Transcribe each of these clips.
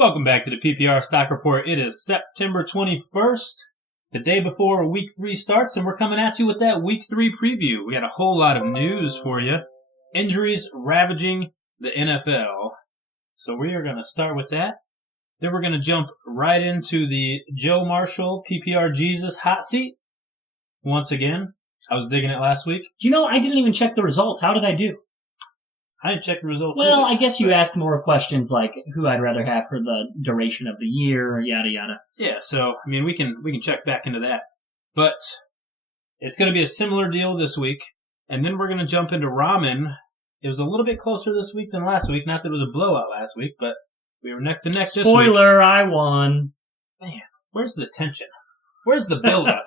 Welcome back to the PPR Stock Report. It is September 21st, the day before Week 3 starts, and we're coming at you with that Week 3 preview. We got a whole lot of news for you. Injuries ravaging the NFL. So we are going to start with that. Then we're going to jump right into the Joe Marshall PPR Jesus hot seat. Once again, I was digging it last week. You know, I didn't even check the results. How did I do? I didn't check the results. Well, either. I guess you asked more questions like who I'd rather have for the duration of the year, yada yada. Yeah, so I mean we can check back into that. But it's going to be a similar deal this week, and then we're going to jump into ramen. It was a little bit closer this week than last week. Not that it was a blowout last week, but we were neck to neck this week. Spoiler, I won. Man, where's the tension? Where's the build-up?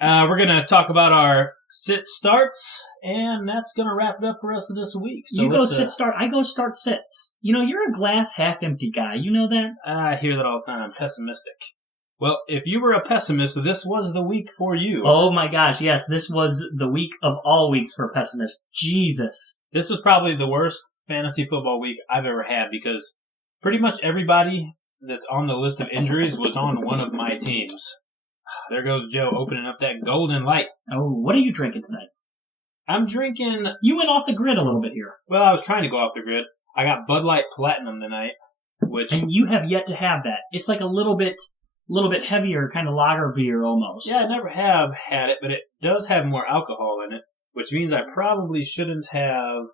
We're going to talk about our sit starts, and that's going to wrap it up for us this week. So you go sit start, I go start sits. You know, you're a glass half empty guy. You know that? I hear that all the time. I'm pessimistic. Well, if you were a pessimist, this was the week for you. Oh my gosh, yes, this was the week of all weeks for pessimists. Jesus. This was probably the worst fantasy football week I've ever had because pretty much everybody that's on the list of injuries was on one of my teams. There goes Joe opening up that golden light. Oh, what are you drinking tonight? I'm drinking... You went off the grid a little bit here. Well, I was trying to go off the grid. I got Bud Light Platinum tonight, which... And you have yet to have that. It's like a little bit heavier kind of lager beer almost. Yeah, I never have had it, but it does have more alcohol in it, which means I probably shouldn't have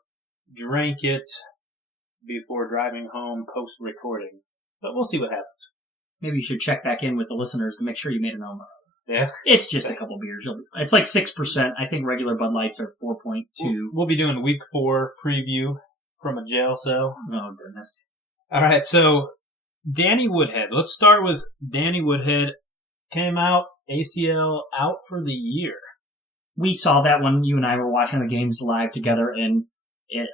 drank it before driving home post-recording. But we'll see what happens. Maybe you should check back in with the listeners to make sure you made an Oma. Yeah. It's just a couple beers. You'll be fine. It's like 6%. I think regular Bud Lights are 4.2. We'll be doing Week 4 preview from a jail cell. Oh, goodness. All right, so Danny Woodhead. Let's start with Danny Woodhead. Came out, ACL out for the year. We saw that when you and I were watching the games live together, and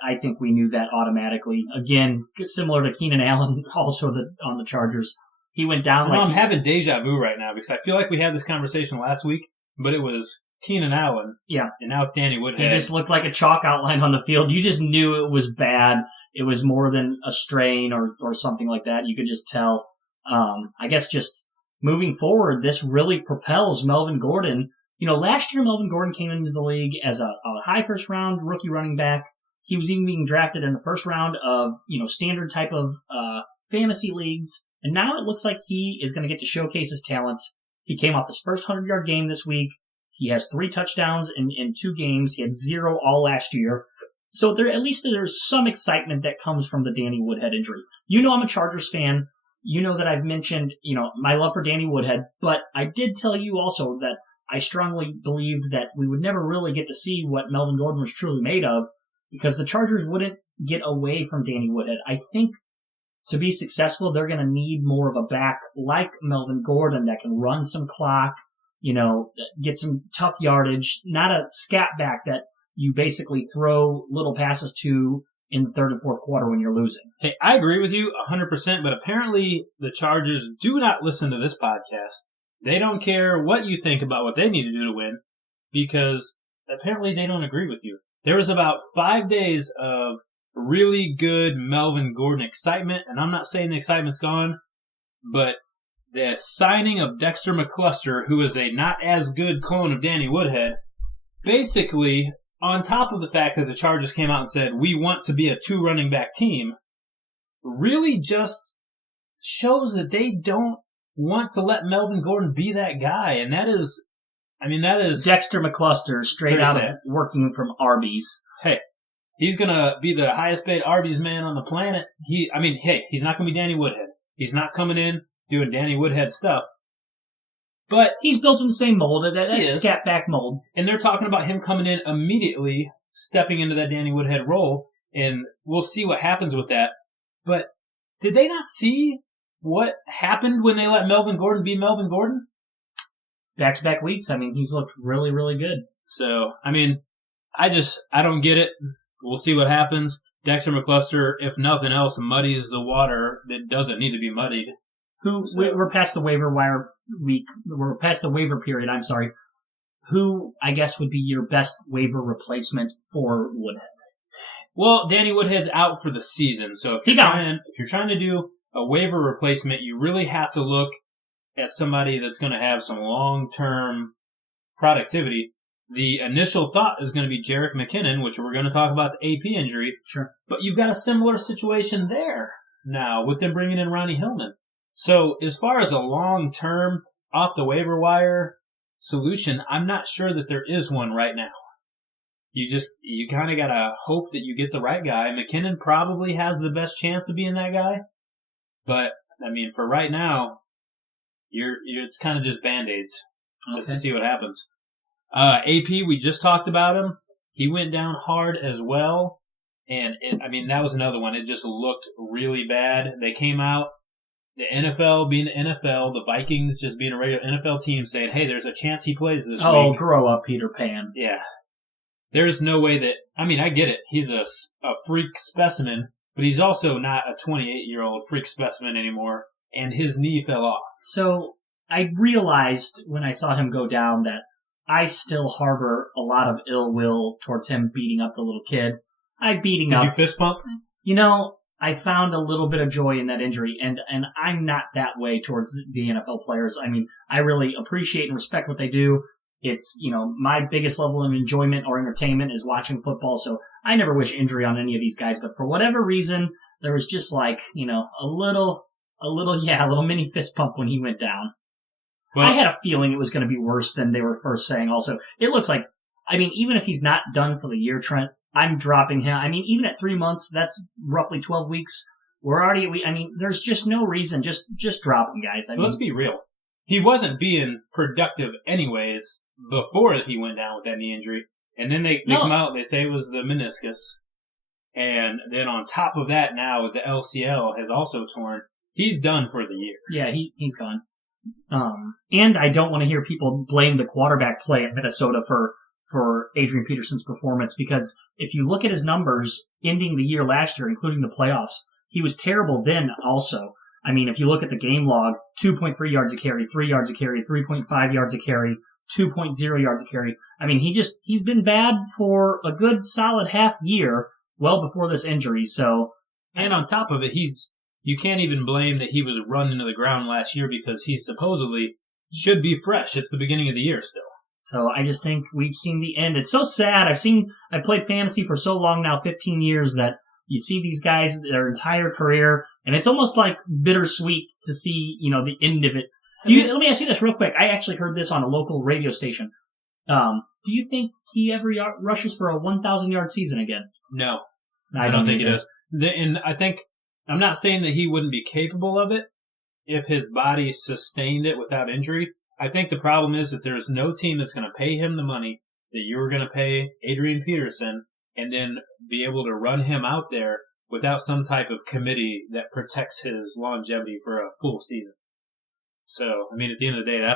I think we knew that automatically. Again, similar to Keenan Allen, also on the Chargers. He went down I'm having deja vu right now because I feel like we had this conversation last week, but it was Keenan Allen. Yeah. And now it's Danny Woodhead. He just looked like a chalk outline on the field. You just knew it was bad. It was more than a strain or something like that. You could just tell. I guess just moving forward, this really propels Melvin Gordon. You know, last year Melvin Gordon came into the league as a high first round rookie running back. He was even being drafted in the first round of, standard type of fantasy leagues. And now it looks like he is going to get to showcase his talents. He came off his first 100-yard game this week. He has 3 touchdowns in 2 games. He had 0 all last year. So at least there's some excitement that comes from the Danny Woodhead injury. You know I'm a Chargers fan. You know that I've mentioned, my love for Danny Woodhead. But I did tell you also that I strongly believed that we would never really get to see what Melvin Gordon was truly made of because the Chargers wouldn't get away from Danny Woodhead. I think to be successful, they're going to need more of a back like Melvin Gordon that can run some clock, get some tough yardage, not a scat back that you basically throw little passes to in the third and fourth quarter when you're losing. Hey, I agree with you 100%, but apparently the Chargers do not listen to this podcast. They don't care what you think about what they need to do to win because apparently they don't agree with you. There was about 5 days of really good Melvin Gordon excitement, and I'm not saying the excitement's gone, but the signing of Dexter McCluster, who is a not as good clone of Danny Woodhead, basically, on top of the fact that the Chargers came out and said, we want to be a 2 running back team, really just shows that they don't want to let Melvin Gordon be that guy, and that is Dexter McCluster, straight out of working from Arby's. Hey. He's going to be the highest paid Arby's man on the planet. He's not going to be Danny Woodhead. He's not coming in doing Danny Woodhead stuff. But he's built in the same mold, that scat back mold. And they're talking about him coming in immediately, stepping into that Danny Woodhead role, and we'll see what happens with that. But did they not see what happened when they let Melvin Gordon be Melvin Gordon? Back-to-back weeks, he's looked really, really good. So, I don't get it. We'll see what happens. Dexter McCluster, if nothing else, muddies the water that doesn't need to be muddied. We're past the waiver wire week. We're past the waiver period. I'm sorry. Who, I guess, would be your best waiver replacement for Woodhead? Well, Danny Woodhead's out for the season, so if you're trying to do a waiver replacement, you really have to look at somebody that's going to have some long-term productivity. The initial thought is going to be Jerick McKinnon, which we're going to talk about the AP injury. Sure. But you've got a similar situation there now with them bringing in Ronnie Hillman. So as far as a long-term, off-the-waiver wire solution, I'm not sure that there is one right now. You kind of got to hope that you get the right guy. McKinnon probably has the best chance of being that guy. But, I mean, for right now, it's kind of just Band-Aids just to see what happens. AP, we just talked about him. He went down hard as well. And, that was another one. It just looked really bad. They came out, the NFL being the NFL, the Vikings just being a regular NFL team saying, hey, there's a chance he plays this week. Oh, grow up, Peter Pan. Yeah. There's no way that, I get it. He's a freak specimen, but he's also not a 28-year-old freak specimen anymore, and his knee fell off. So I realized when I saw him go down that I still harbor a lot of ill will towards him beating up the little kid. Did you fist pump? I found a little bit of joy in that injury, and I'm not that way towards the NFL players. I really appreciate and respect what they do. It's, my biggest level of enjoyment or entertainment is watching football, so I never wish injury on any of these guys, but for whatever reason, there was just a little mini fist pump when he went down. Well, I had a feeling it was going to be worse than they were first saying also. It looks like, even if he's not done for the year, Trent, I'm dropping him. Even at 3 months, that's roughly 12 weeks. There's just no reason. Just drop him, guys. Let's be real. He wasn't being productive anyways before he went down with that knee injury. And then they come out, they say it was the meniscus. And then on top of that now, the LCL has also torn. He's done for the year. Yeah, he's gone. And I don't want to hear people blame the quarterback play at Minnesota for Adrian Peterson's performance, because if you look at his numbers ending the year last year, including the playoffs, he was terrible then also. If you look at the game log, 2.3 yards a carry, 3 yards a carry, 3.5 yards a carry, 2.0 yards a carry. He's been bad for a good solid half year, well before this injury, so. And on top of it, you can't even blame that he was run into the ground last year, because he supposedly should be fresh. It's the beginning of the year still. So I just think we've seen the end. It's so sad. I've played fantasy for so long now, 15 years, that you see these guys their entire career, and it's almost like bittersweet to see, the end of it. Let me ask you this real quick. I actually heard this on a local radio station. Do you think he ever rushes for a 1,000-yard season again? No. I don't think he does. And I'm not saying that he wouldn't be capable of it if his body sustained it without injury. I think the problem is that there's no team that's going to pay him the money that you were going to pay Adrian Peterson and then be able to run him out there without some type of committee that protects his longevity for a full season. So, at the end of the day,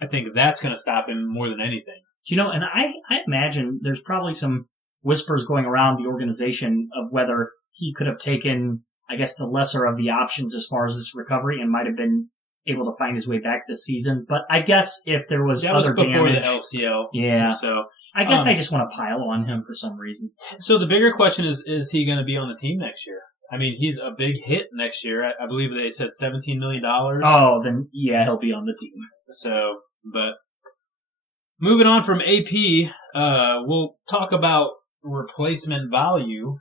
I think that's going to stop him more than anything. And I imagine there's probably some whispers going around the organization of whether he could have taken, the lesser of the options as far as this recovery and might have been able to find his way back this season. But I guess if there was other damage. Before the LCL. Yeah. So I guess I just want to pile on him for some reason. So the bigger question is he going to be on the team next year? He's a big hit next year. I believe they said $17 million. Oh, then yeah, he'll be on the team. So, but moving on from AP, we'll talk about replacement value.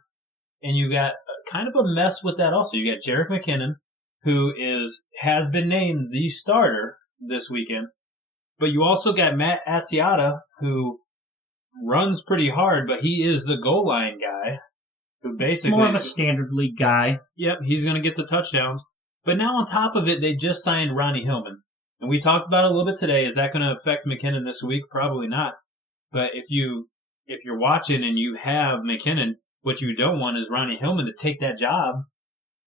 And you got kind of a mess with that also. You got Jerick McKinnon, who has been named the starter this weekend. But you also got Matt Asiata, who runs pretty hard, but he is the goal line guy, who basically... More of a standard league guy. Yep, he's going to get the touchdowns. But now on top of it, they just signed Ronnie Hillman. And we talked about it a little bit today. Is that going to affect McKinnon this week? Probably not. But if you're watching and you have McKinnon, what you don't want is Ronnie Hillman to take that job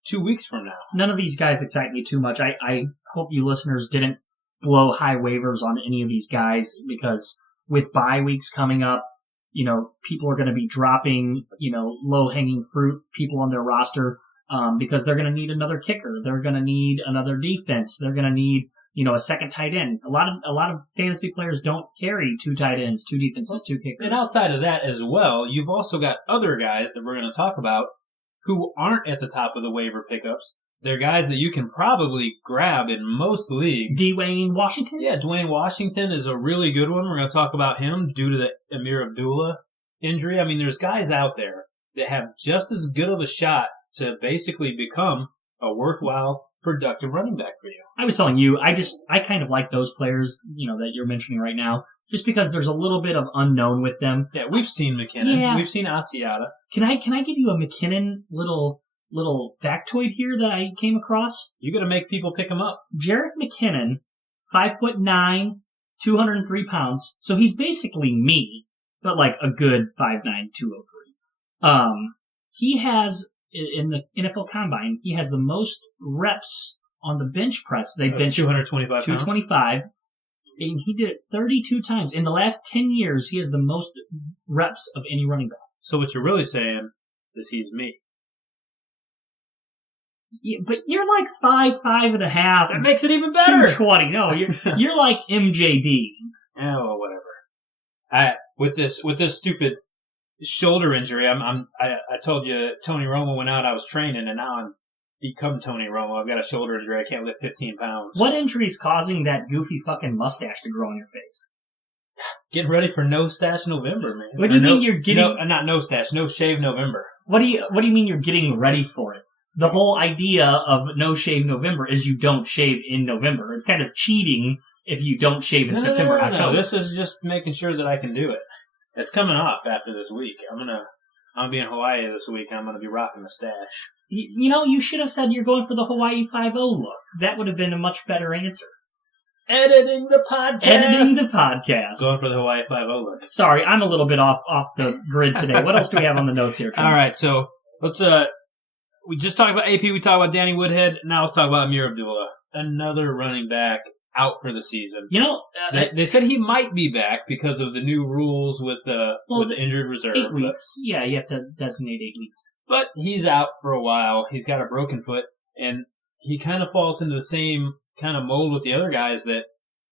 2 weeks from now. None of these guys excite me too much. I hope you listeners didn't blow high waivers on any of these guys, because with bye weeks coming up, people are going to be dropping, low-hanging fruit people on their roster, because they're going to need another kicker. They're going to need another defense. They're going to need, a second tight end. A lot of fantasy players don't carry 2 tight ends, 2 defenses, 2 kickers. And outside of that as well, you've also got other guys that we're going to talk about who aren't at the top of the waiver pickups they're guys that you can probably grab in most leagues. Dwayne Washington? Yeah, Dwayne Washington is a really good one. We're going to talk about him due to the Amir Abdullah injury. I mean, there's guys out there that have just as good of a shot to basically become a worthwhile, productive running back for you. I was telling you, I kind of like those players, that you're mentioning right now, just because there's a little bit of unknown with them. Yeah, we've seen McKinnon. Yeah. We've seen Asiata. Can I give you a McKinnon little factoid here that I came across? You got to make people pick him up. Jarek McKinnon, 5'9", 203 pounds. So he's basically me, but like a good 5'9", 203. He has, in the NFL Combine, he has the most reps on the bench press. They bench 225 225. And he did it 32 times. In the last 10 years, he has the most reps of any running back. So what you're really saying is he's me. Yeah, but you're like 5'5" and a half. That makes it even better. 220. No, you're like MJD. Oh, well, whatever. With this stupid shoulder injury, I told you Tony Romo went out. I was training, and now I'm become Tony Romo. I've got a shoulder injury. I can't lift 15 pounds. What injury is causing that goofy fucking mustache to grow on your face? Getting ready for No Stash November, man. What do you mean you're getting? Not No Stash, No Shave November. What do you mean you're getting ready for it? The whole idea of No Shave November is you don't shave in November. It's kind of cheating if you don't shave in September, October. No, this is just making sure that I can do it. It's coming off after this week. I'm gonna be in Hawaii this week, and I'm gonna be rocking the stash. You should have said you're going for the Hawaii 5-0 look. That would have been a much better answer. Editing the podcast. Going for the Hawaii 5-0 look. Sorry, I'm a little bit off the grid today. What else do we have on the notes here? All right, so let's we just talked about AP. We talked about Danny Woodhead. Now let's talk about Amir Abdullah, another running back out for the season. They said he might be back because of the new rules with the injured reserve. 8 weeks. Yeah, you have to designate 8 weeks. But he's out for a while. He's got a broken foot, and he kind of falls into the same kind of mold with the other guys that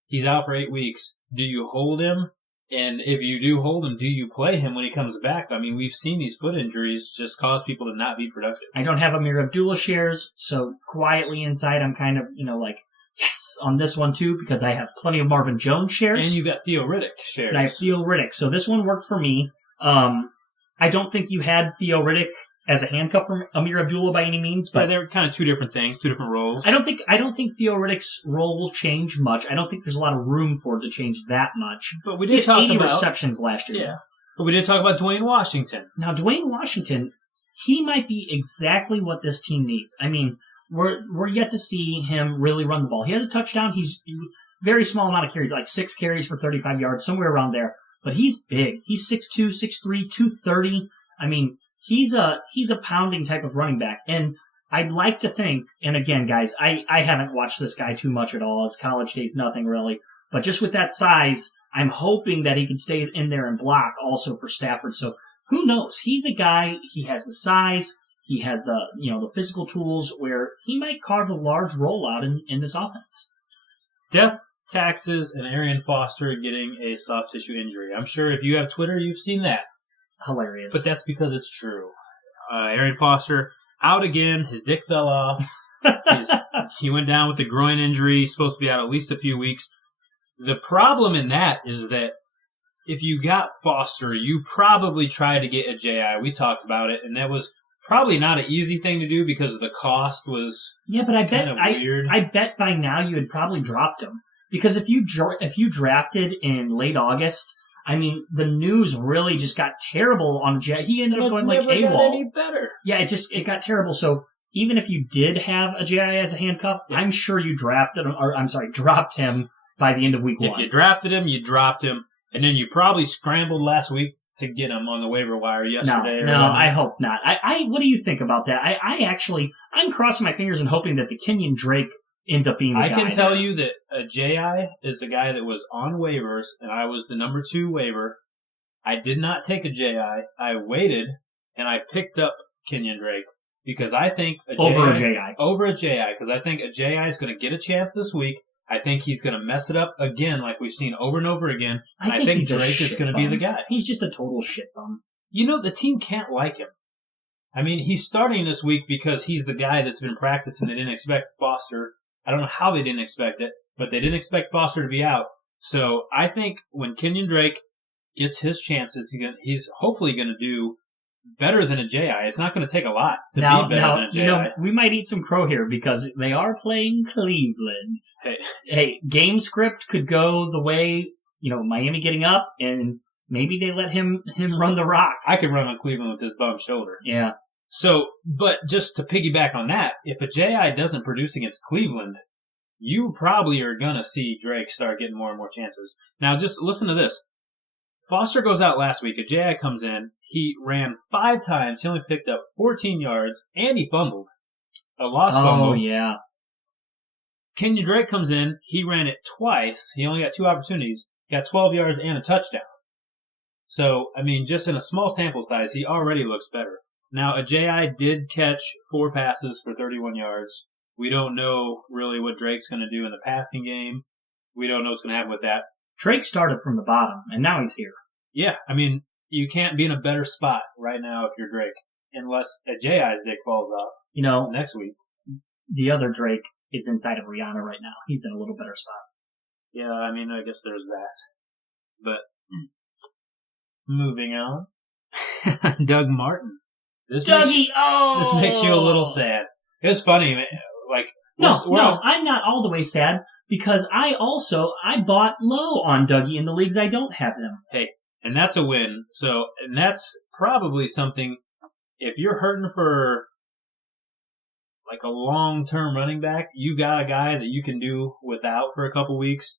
he's out for 8 weeks. Do you hold him? And if you do hold him, do you play him when he comes back? I mean, we've seen these foot injuries just cause people to not be productive. I don't have Amir Abdullah shares, so quietly inside I'm kind of, like, yes, on this one too, because I have plenty of Marvin Jones shares. And you got Theo Riddick shares. And I have Theo Riddick. So this one worked for me. I don't think you had Theo Riddick as a handcuff for Amir Abdullah by any means, but they're kind of two different things, two different roles. I don't think Theo Riddick's role will change much. I don't think there's a lot of room for it to change that much. But we did talk 80 about receptions last year. Yeah. But we did talk about Dwayne Washington. Now, Dwayne Washington, he might be exactly what this team needs. I mean, we're yet to see him really run the ball. He has a touchdown. He's very small amount of carries, like 6 carries for 35 yards, somewhere around there. But he's big. He's 6'2", 6'3", 230. I mean, he's a pounding type of running back. And I'd like to think, and again, guys, I haven't watched this guy too much at all. His college days, nothing really. But just with that size, I'm hoping that he can stay in there and block also for Stafford. So who knows? He's a guy, he has the size, he has the physical tools where he might carve a large role out in this offense. Death, taxes, and Arian Foster getting a soft tissue injury. I'm sure if you have Twitter, you've seen that. Hilarious. But that's because it's true. Arian Foster out again. His dick fell off. He went down with a groin injury. He's supposed to be out at least a few weeks. The problem in that is that if you got Foster, you probably tried to get a JI. We talked about it, and that was probably not an easy thing to do because the cost was but weird. I bet by now you had probably dropped him. Because if you drafted in late August, I mean, the news really just got terrible on JI. He ended up going like AWOL. Got any better. Yeah, it got terrible. So even if you did have a JI as a handcuff, I'm sure you dropped him by the end of week 1. If you drafted him, you dropped him, and then you probably scrambled last week to get him on the waiver wire yesterday. No, I hope not. What do you think about that? I'm crossing my fingers and hoping that the Kenyon Drake ends up being the guy. I can tell you that a JI is a guy that was on waivers, and I was the number 2 waiver. I did not take a JI. I waited, and I picked up Kenyon Drake because I think over a JI, because I think a JI is going to get a chance this week. I think he's going to mess it up again like we've seen over and over again. And I think Drake is going to be the guy. He's just a total shit bum. The team can't like him. I mean, he's starting this week because he's the guy that's been practicing. They didn't expect Foster. I don't know how they didn't expect it, but they didn't expect Foster to be out. So I think when Kenyon Drake gets his chances, he's hopefully going to do better than a J.I. It's not going to take a lot to be better than a J.I. We might eat some crow here because they are playing Cleveland. Hey, game script could go the way, Miami getting up, and maybe they let him run the rock. I could run on Cleveland with his bum shoulder. Yeah. So, but just to piggyback on that, if a J.I. doesn't produce against Cleveland, you probably are going to see Drake start getting more and more chances. Now, just listen to this. Foster goes out last week. A J.I. comes in. He ran 5 times. He only picked up 14 yards, and he fumbled. A lost fumble. Oh, yeah. Kenyon Drake comes in. He ran it twice. He only got 2 opportunities. Got 12 yards and a touchdown. So, I mean, just in a small sample size, he already looks better. Now, a J.I. did catch 4 passes for 31 yards. We don't know really what Drake's going to do in the passing game. We don't know what's going to happen with that. Drake started from the bottom, and now he's here. Yeah, I mean, you can't be in a better spot right now if you're Drake, unless a J.I.'s dick falls off next week. The other Drake is inside of Rihanna right now. He's in a little better spot. Yeah, I mean, I guess there's that. But moving on. Doug Martin. This makes you a little sad. It was funny, man. I'm not all the way sad because I bought low on Dougie in the leagues I don't have him. Hey, and that's a win. So, and that's probably something, if you're hurting for like a long-term running back, you got a guy that you can do without for a couple weeks,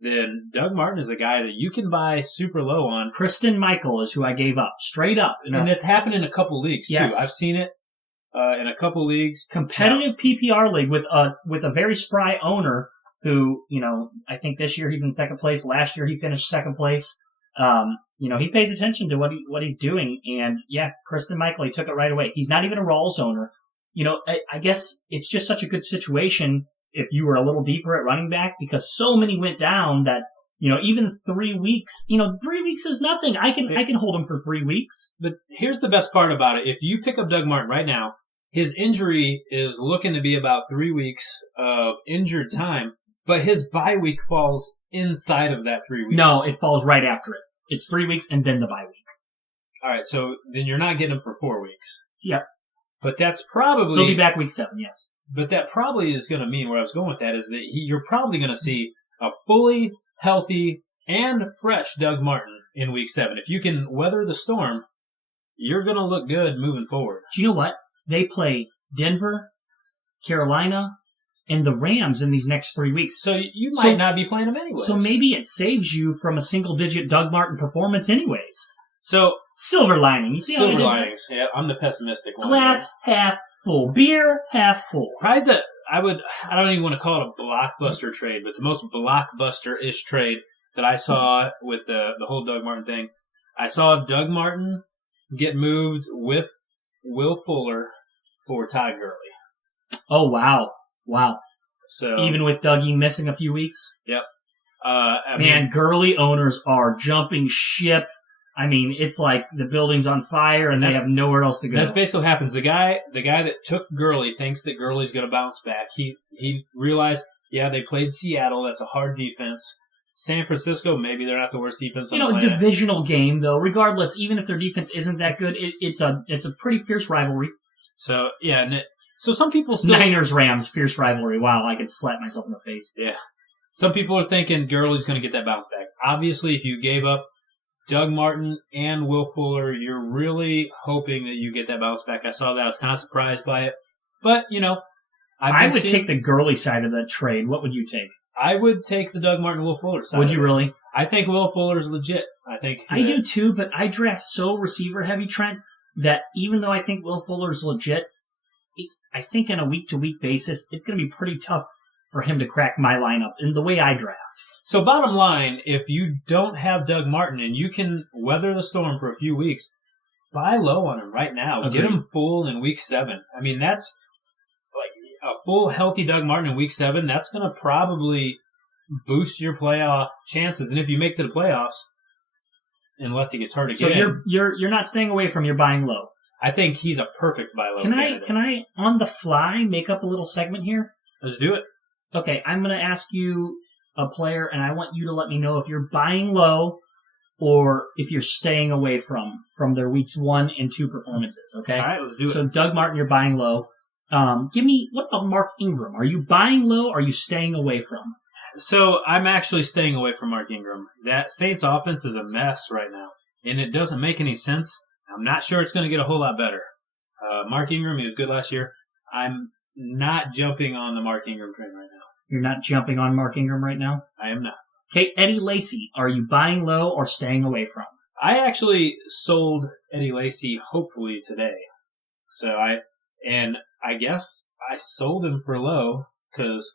then Doug Martin is a guy that you can buy super low on. Kristen Michael is who I gave up, straight up. And it's happened in a couple leagues, too. Yes. I've seen it in a couple leagues. Competitive PPR league with a very spry owner who, I think this year he's in second place. Last year he finished second place. He pays attention to what he's doing. And, yeah, Kristen Michael, he took it right away. He's not even a Rawls owner. I guess it's just such a good situation if you were a little deeper at running back because so many went down that, even 3 weeks, 3 weeks is nothing. I can hold him for 3 weeks. But here's the best part about it. If you pick up Doug Martin right now, his injury is looking to be about 3 weeks of injured time, but his bye week falls inside of that 3 weeks. No, it falls right after it. It's 3 weeks and then the bye week. All right, so then you're not getting him for 4 weeks. Yep. But that's probably... He'll be back week 7, yes. But that probably is going to mean, where I was going with that, is that you're probably going to see a fully healthy and fresh Doug Martin in week 7. If you can weather the storm, you're going to look good moving forward. Do you know what? They play Denver, Carolina, and the Rams in these next 3 weeks. So you might not be playing them anyway. So maybe it saves you from a single-digit Doug Martin performance anyways. So silver lining. You see silver linings. Yeah, I'm the pessimistic one. Glass half full. Beer half full. Probably I don't even want to call it a blockbuster trade, but the most blockbuster-ish trade that I saw with the whole Doug Martin thing, I saw Doug Martin get moved with Will Fuller for Todd Gurley. Oh, wow. Wow. So even with Dougie missing a few weeks? Yep. Gurley owners are jumping ship. I mean, it's like the building's on fire and they have nowhere else to go. That's basically what happens. The guy that took Gurley thinks that Gurley's going to bounce back. He realized, yeah, they played Seattle. That's a hard defense. San Francisco, maybe they're not the worst defense on the planet. Divisional game though. Regardless, even if their defense isn't that good, it's a pretty fierce rivalry. So yeah, so some people still Niners-Rams fierce rivalry. Wow, I could slap myself in the face. Yeah, some people are thinking Gurley's going to get that bounce back. Obviously, if you gave up Doug Martin and Will Fuller, you're really hoping that you get that bounce back. I saw that. I was kind of surprised by it. But, I would take the Gurley side of that trade. What would you take? I would take the Doug Martin, Will Fuller side. Would you really? I think Will Fuller is legit. I do too, but I draft so receiver-heavy, Trent, that even though I think Will Fuller is legit, I think on a week-to-week basis, it's going to be pretty tough for him to crack my lineup in the way I draft. So bottom line, if you don't have Doug Martin and you can weather the storm for a few weeks, buy low on him right now. Agreed. Get him full in week 7. I mean, that's like a full healthy Doug Martin in week 7. That's going to probably boost your playoff chances. And if you make to the playoffs, unless he gets hurt again. So you're not staying away from your buying low. I think he's a perfect buy low candidate. Can I, on the fly, make up a little segment here? Let's do it. Okay, I'm going to ask you a player, and I want you to let me know if you're buying low or if you're staying away from their weeks 1 and 2 performances, okay? All right, let's do it. So Doug Martin, you're buying low. What about Mark Ingram? Are you buying low or are you staying away from? So I'm actually staying away from Mark Ingram. That Saints offense is a mess right now, and it doesn't make any sense. I'm not sure it's going to get a whole lot better. Mark Ingram, he was good last year. I'm not jumping on the Mark Ingram train right now. You're not jumping on Mark Ingram right now? I am not. Okay, Eddie Lacy, are you buying low or staying away from? I actually sold Eddie Lacy hopefully today. So I guess I sold him for low because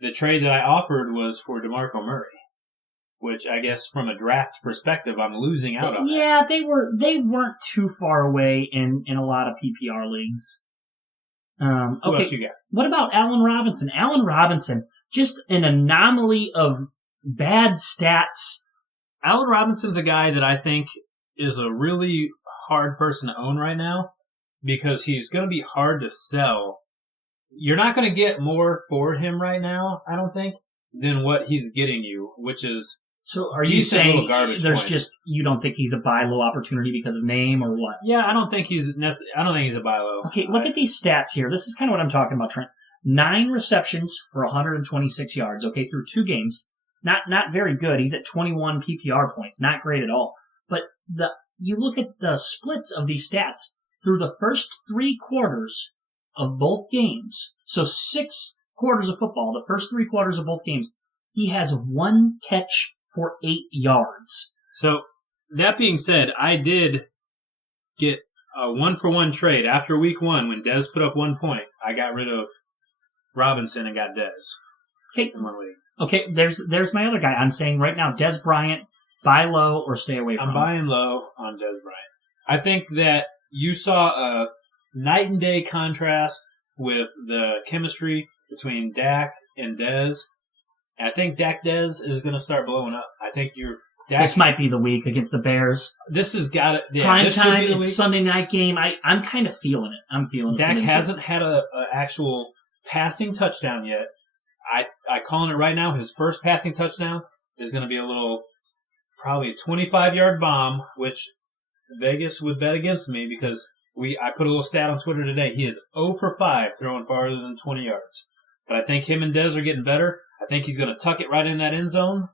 the trade that I offered was for DeMarco Murray, which I guess from a draft perspective I'm losing out on. Yeah, they weren't too far away in a lot of PPR leagues. Who else you got? What about Allen Robinson? Allen Robinson, just an anomaly of bad stats. Allen Robinson's a guy that I think is a really hard person to own right now because he's going to be hard to sell. You're not going to get more for him right now, I don't think, than what he's getting you, which is so. Are you saying there's points. Just you don't think he's a buy low opportunity because of name or what? Yeah, I don't think he's a buy low. Okay, look at these stats here. This is kind of what I'm talking about, Trent. 9 receptions for 126 yards. Okay, through 2 games. Not very good. He's at 21 PPR points. Not great at all. But you look at the splits of these stats through the first 3 quarters of both games. So 6 quarters of football, the first 3 quarters of both games, he has 1 catch for 8 yards. So that being said, I did get a 1-for-1 trade after week 1 when Dez put up 1 point. I got rid of Robinson and got Dez. Okay. In 1 league. Okay, there's my other guy. I'm saying right now, Dez Bryant, buy low or stay away from. I'm buying low on Dez Bryant. I think that you saw a night and day contrast with the chemistry between Dak and Dez. And I think Dak Dez is going to start blowing up. I think this might be the week against the Bears. This has got it. Yeah, prime time. It's Sunday night game. I'm kind of feeling it. I'm feeling Dak it. Dak hasn't had a actual passing touchdown yet. I calling it right now. His first passing touchdown is going to be probably a 25-yard bomb, which Vegas would bet against me because I put a little stat on Twitter today. He is 0 for 5 throwing farther than 20 yards. But I think him and Dez are getting better. I think he's going to tuck it right in that end zone.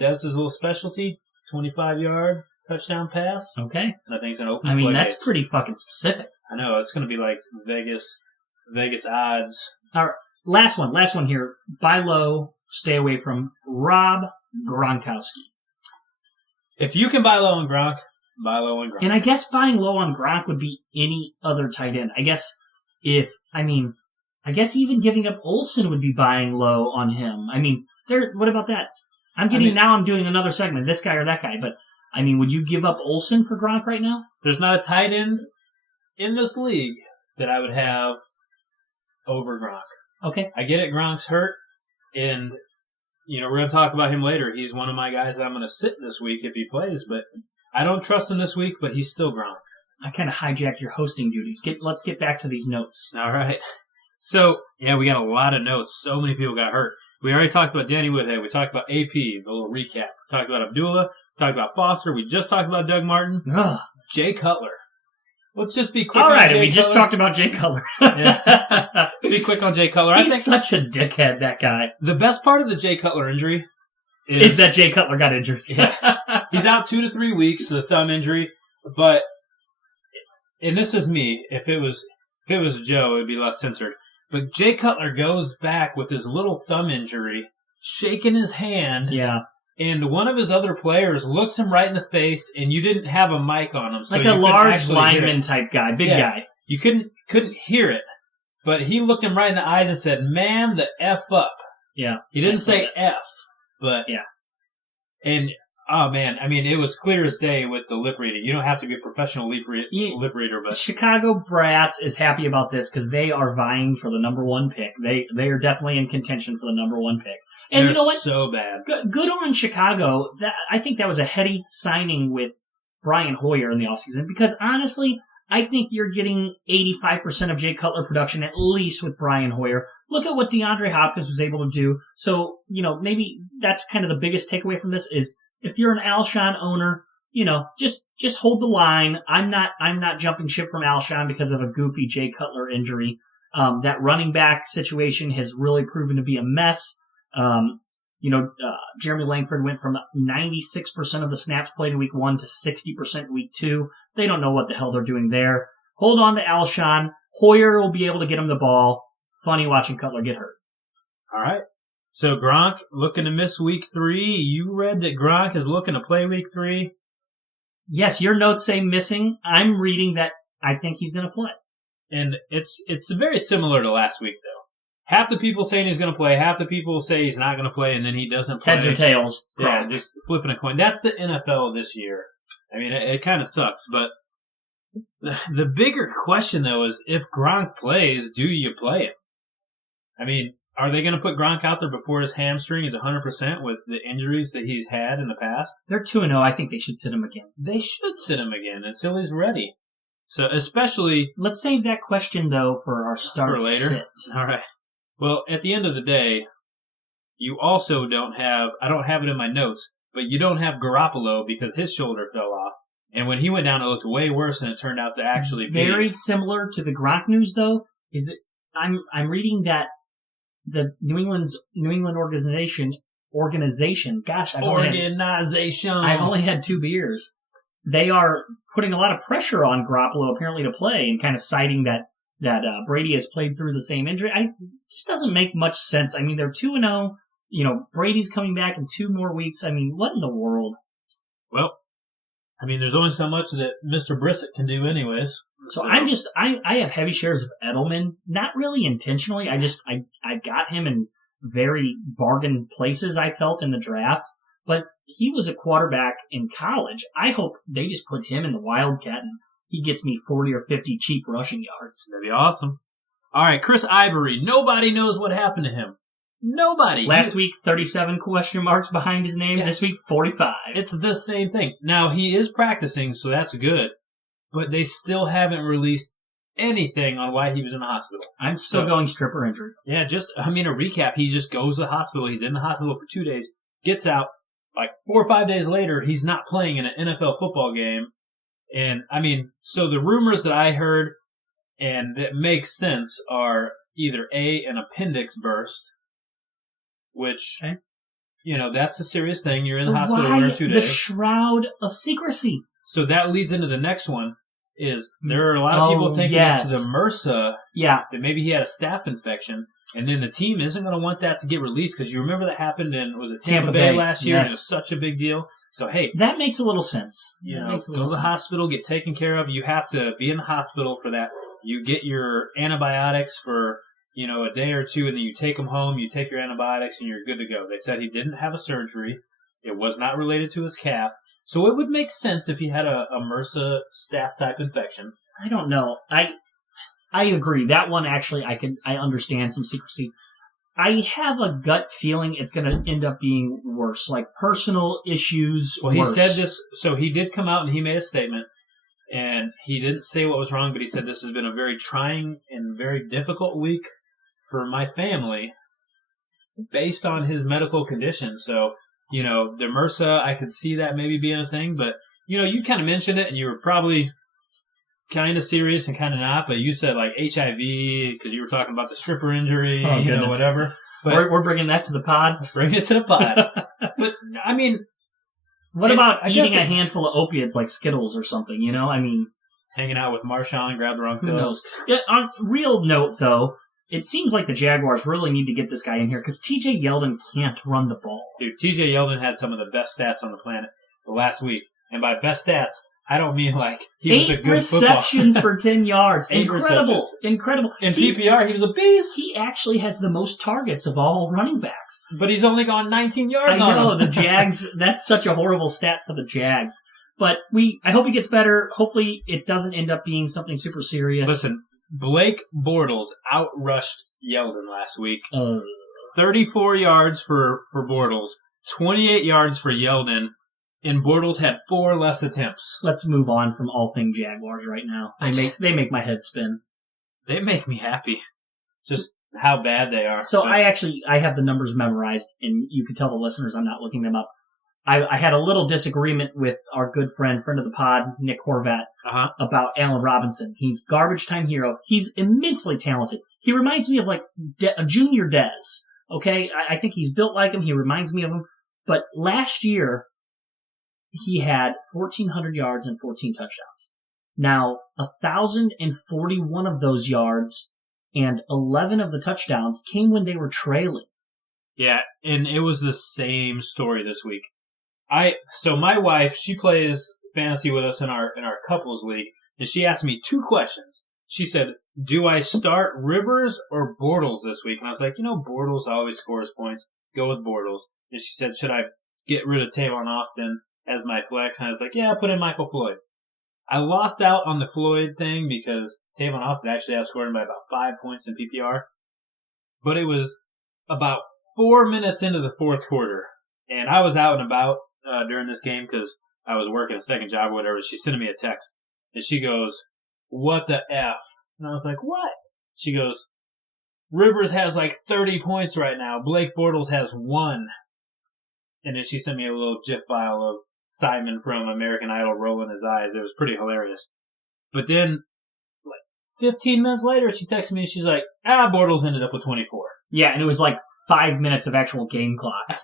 Dez's little specialty, 25-yard touchdown pass. Okay. And I think he's going to open the floodgates. That's pretty fucking specific. I know. It's going to be like Vegas odds. All right. Last one here. Buy low, stay away from Rob Gronkowski. If you can buy low on Gronk, buy low on Gronk. And I guess buying low on Gronk would be any other tight end. I guess even giving up Olsen would be buying low on him. What about that? I'm doing another segment, this guy or that guy, but would you give up Olsen for Gronk right now? There's not a tight end in this league that I would have over Gronk. Okay. I get it, Gronk's hurt, and, we're going to talk about him later. He's one of my guys that I'm going to sit this week if he plays, but I don't trust him this week, but he's still Gronk. I kind of hijacked your hosting duties. Let's get back to these notes. All right. So, yeah, we got a lot of notes. So many people got hurt. We already talked about Danny Woodhead. We talked about AP, a little recap. We talked about Abdullah. We talked about Foster. We just talked about Doug Martin. Ugh. Jay Cutler. Let's just be quick on Jay Cutler. All right, we just talked about Jay Cutler. Yeah. Let's be quick on Jay Cutler. He's such a dickhead, that guy. The best part of the Jay Cutler injury is that Jay Cutler got injured. Yeah. He's out 2 to 3 weeks, the thumb injury. But, and this is me, if it was Joe, it would be less censored. But Jay Cutler goes back with his little thumb injury, shaking his hand. Yeah. And one of his other players looks him right in the face, and you didn't have a mic on him. So like a large lineman type guy, big guy. You couldn't hear it. But he looked him right in the eyes and said, "Man, the F up." Yeah. He didn't say F, but yeah. And, oh man, it was clear as day with the lip reading. You don't have to be a professional lip reader, but Chicago Brass is happy about this because they are vying for the number 1 pick. They are definitely in contention for the number 1 pick. And they're you know what? So bad. Good on Chicago. I think that was a heady signing with Brian Hoyer in the offseason because honestly, I think you're getting 85% of Jay Cutler production at least with Brian Hoyer. Look at what DeAndre Hopkins was able to do. So, maybe that's kind of the biggest takeaway from this is if you're an Alshon owner, just hold the line. I'm not jumping ship from Alshon because of a goofy Jay Cutler injury. That running back situation has really proven to be a mess. Jeremy Langford went from 96% of the snaps played in week 1 to 60% in week 2. They don't know what the hell they're doing there. Hold on to Alshon. Hoyer will be able to get him the ball. Funny watching Cutler get hurt. All right. So Gronk looking to miss week 3. You read that Gronk is looking to play week 3. Yes, your notes say missing. I'm reading that I think he's going to play. And it's very similar to last week, though. Half the people saying he's going to play, half the people say he's not going to play, and then he doesn't play. Heads or tails. Yeah, just flipping a coin. That's the NFL this year. I mean, it kind of sucks, but the bigger question, though, is if Gronk plays, do you play him? I mean, are they going to put Gronk out there before his hamstring is 100% with the injuries that he's had in the past? They're 2-0. I think they should sit him again. They should sit him again until he's ready. So especially... Let's save that question, though, for our start for later. Sit. All right. Well, at the end of the day, you also don't have... I don't have it in my notes, but you don't have Garoppolo because his shoulder fell off. And when he went down, it looked way worse than it turned out to actually be. Very similar to the Gronk news, though, is that I'm reading that the New England organization. Gosh, I've only had 2 beers. They are putting a lot of pressure on Garoppolo apparently to play, and kind of citing that Brady has played through the same injury. It just doesn't make much sense. I mean, they're 2-0. Brady's coming back in 2 more weeks. I mean, what in the world? Well, I mean, there's only so much that Mr. Brissett can do, anyways. So I have heavy shares of Edelman, not really intentionally. I got him in very bargain places, I felt, in the draft. But he was a quarterback in college. I hope they just put him in the Wildcat and he gets me 40 or 50 cheap rushing yards. That'd be awesome. All right, Chris Ivory. Nobody knows what happened to him. Nobody. Last week, 37 question marks behind his name. Yeah. This week, 45. It's the same thing. Now, he is practicing, so that's good. But they still haven't released anything on why he was in the hospital. I'm still going stripper injury. Yeah, a recap. He just goes to the hospital. He's in the hospital for 2 days, gets out. Like 4 or 5 days later, he's not playing in an NFL football game. And, so the rumors that I heard and that make sense are either an appendix burst, which, that's a serious thing. You're in the hospital 1 or 2 days. The shroud of secrecy. So that leads into the next one, is there are a lot of people thinking it's the MRSA, that maybe he had a staph infection, and then the team isn't going to want that to get released, because you remember that happened in, was it Tampa Bay last year, and it was such a big deal. So, hey. That makes a little sense. Go to the hospital, get taken care of. You have to be in the hospital for that. You get your antibiotics for, a day or 2, and then you take them home, you take your antibiotics, and you're good to go. They said he didn't have a surgery. It was not related to his calf. So it would make sense if he had a MRSA staph-type infection. I don't know. I agree. That one, actually, I understand some secrecy. I have a gut feeling it's going to end up being worse, like personal issues. Well, he said this, so he did come out and he made a statement, and he didn't say what was wrong, but he said this has been a very trying and very difficult week for my family based on his medical condition. So, the MRSA, I could see that maybe being a thing, but, you kind of mentioned it, and you were probably kind of serious and kind of not, but you said like HIV because you were talking about the stripper injury, whatever. But we're bringing that to the pod. Bring it to the pod. But what about eating a handful of opiates like Skittles or something? Hanging out with Marshawn, grab the wrong pills. Who knows? Yeah, on real note, though, it seems like the Jaguars really need to get this guy in here because T.J. Yeldon can't run the ball. Dude, T.J. Yeldon had some of the best stats on the planet last week, and by best stats, I don't mean like he was a good football. 8 receptions for 10 yards. 8 Incredible. receptions. Incredible. In PPR, he was a beast. He actually has the most targets of all running backs. But he's only gone 19 yards I know, on him. The Jags, that's such a horrible stat for the Jags. But I hope he gets better. Hopefully it doesn't end up being something super serious. Listen, Blake Bortles outrushed Yeldon last week. 34 yards for Bortles, 28 yards for Yeldon. and Bortles had 4 less attempts. Let's move on from all things Jaguars right now. They make my head spin. They make me happy. Just how bad they are. So I have the numbers memorized, and you can tell the listeners I'm not looking them up. I had a little disagreement with our good friend of the pod, Nick Horvat, about Allen Robinson. He's garbage time hero. He's immensely talented. He reminds me of like a junior Dez. Okay, I think he's built like him. He reminds me of him. But last year, he had 1,400 yards and 14 touchdowns. Now, 1,041 of those yards and 11 of the touchdowns came when they were trailing. Yeah, and it was the same story this week. So my wife, she plays fantasy with us in our couples league, and she asked me 2 questions. She said, "Do I start Rivers or Bortles this week?" And I was like, Bortles always scores points. Go with Bortles. And she said, "Should I get rid of Tavon Austin as my flex?" And I was like, "Yeah, put in Michael Floyd." I lost out on the Floyd thing because Tavon Austin actually outscored him by about 5 points in PPR. But it was about 4 minutes into the fourth quarter, and I was out and about during this game because I was working a second job or whatever. She's sending me a text, and she goes, "What the F?" And I was like, "What?" She goes, "Rivers has like 30 points right now. Blake Bortles has 1. And then she sent me a little GIF file of Simon from American Idol rolling his eyes. It was pretty hilarious. But then, like 15 minutes later, she texted me and she's like, Bortles ended up with 24. Yeah, and it was like 5 minutes of actual game clock.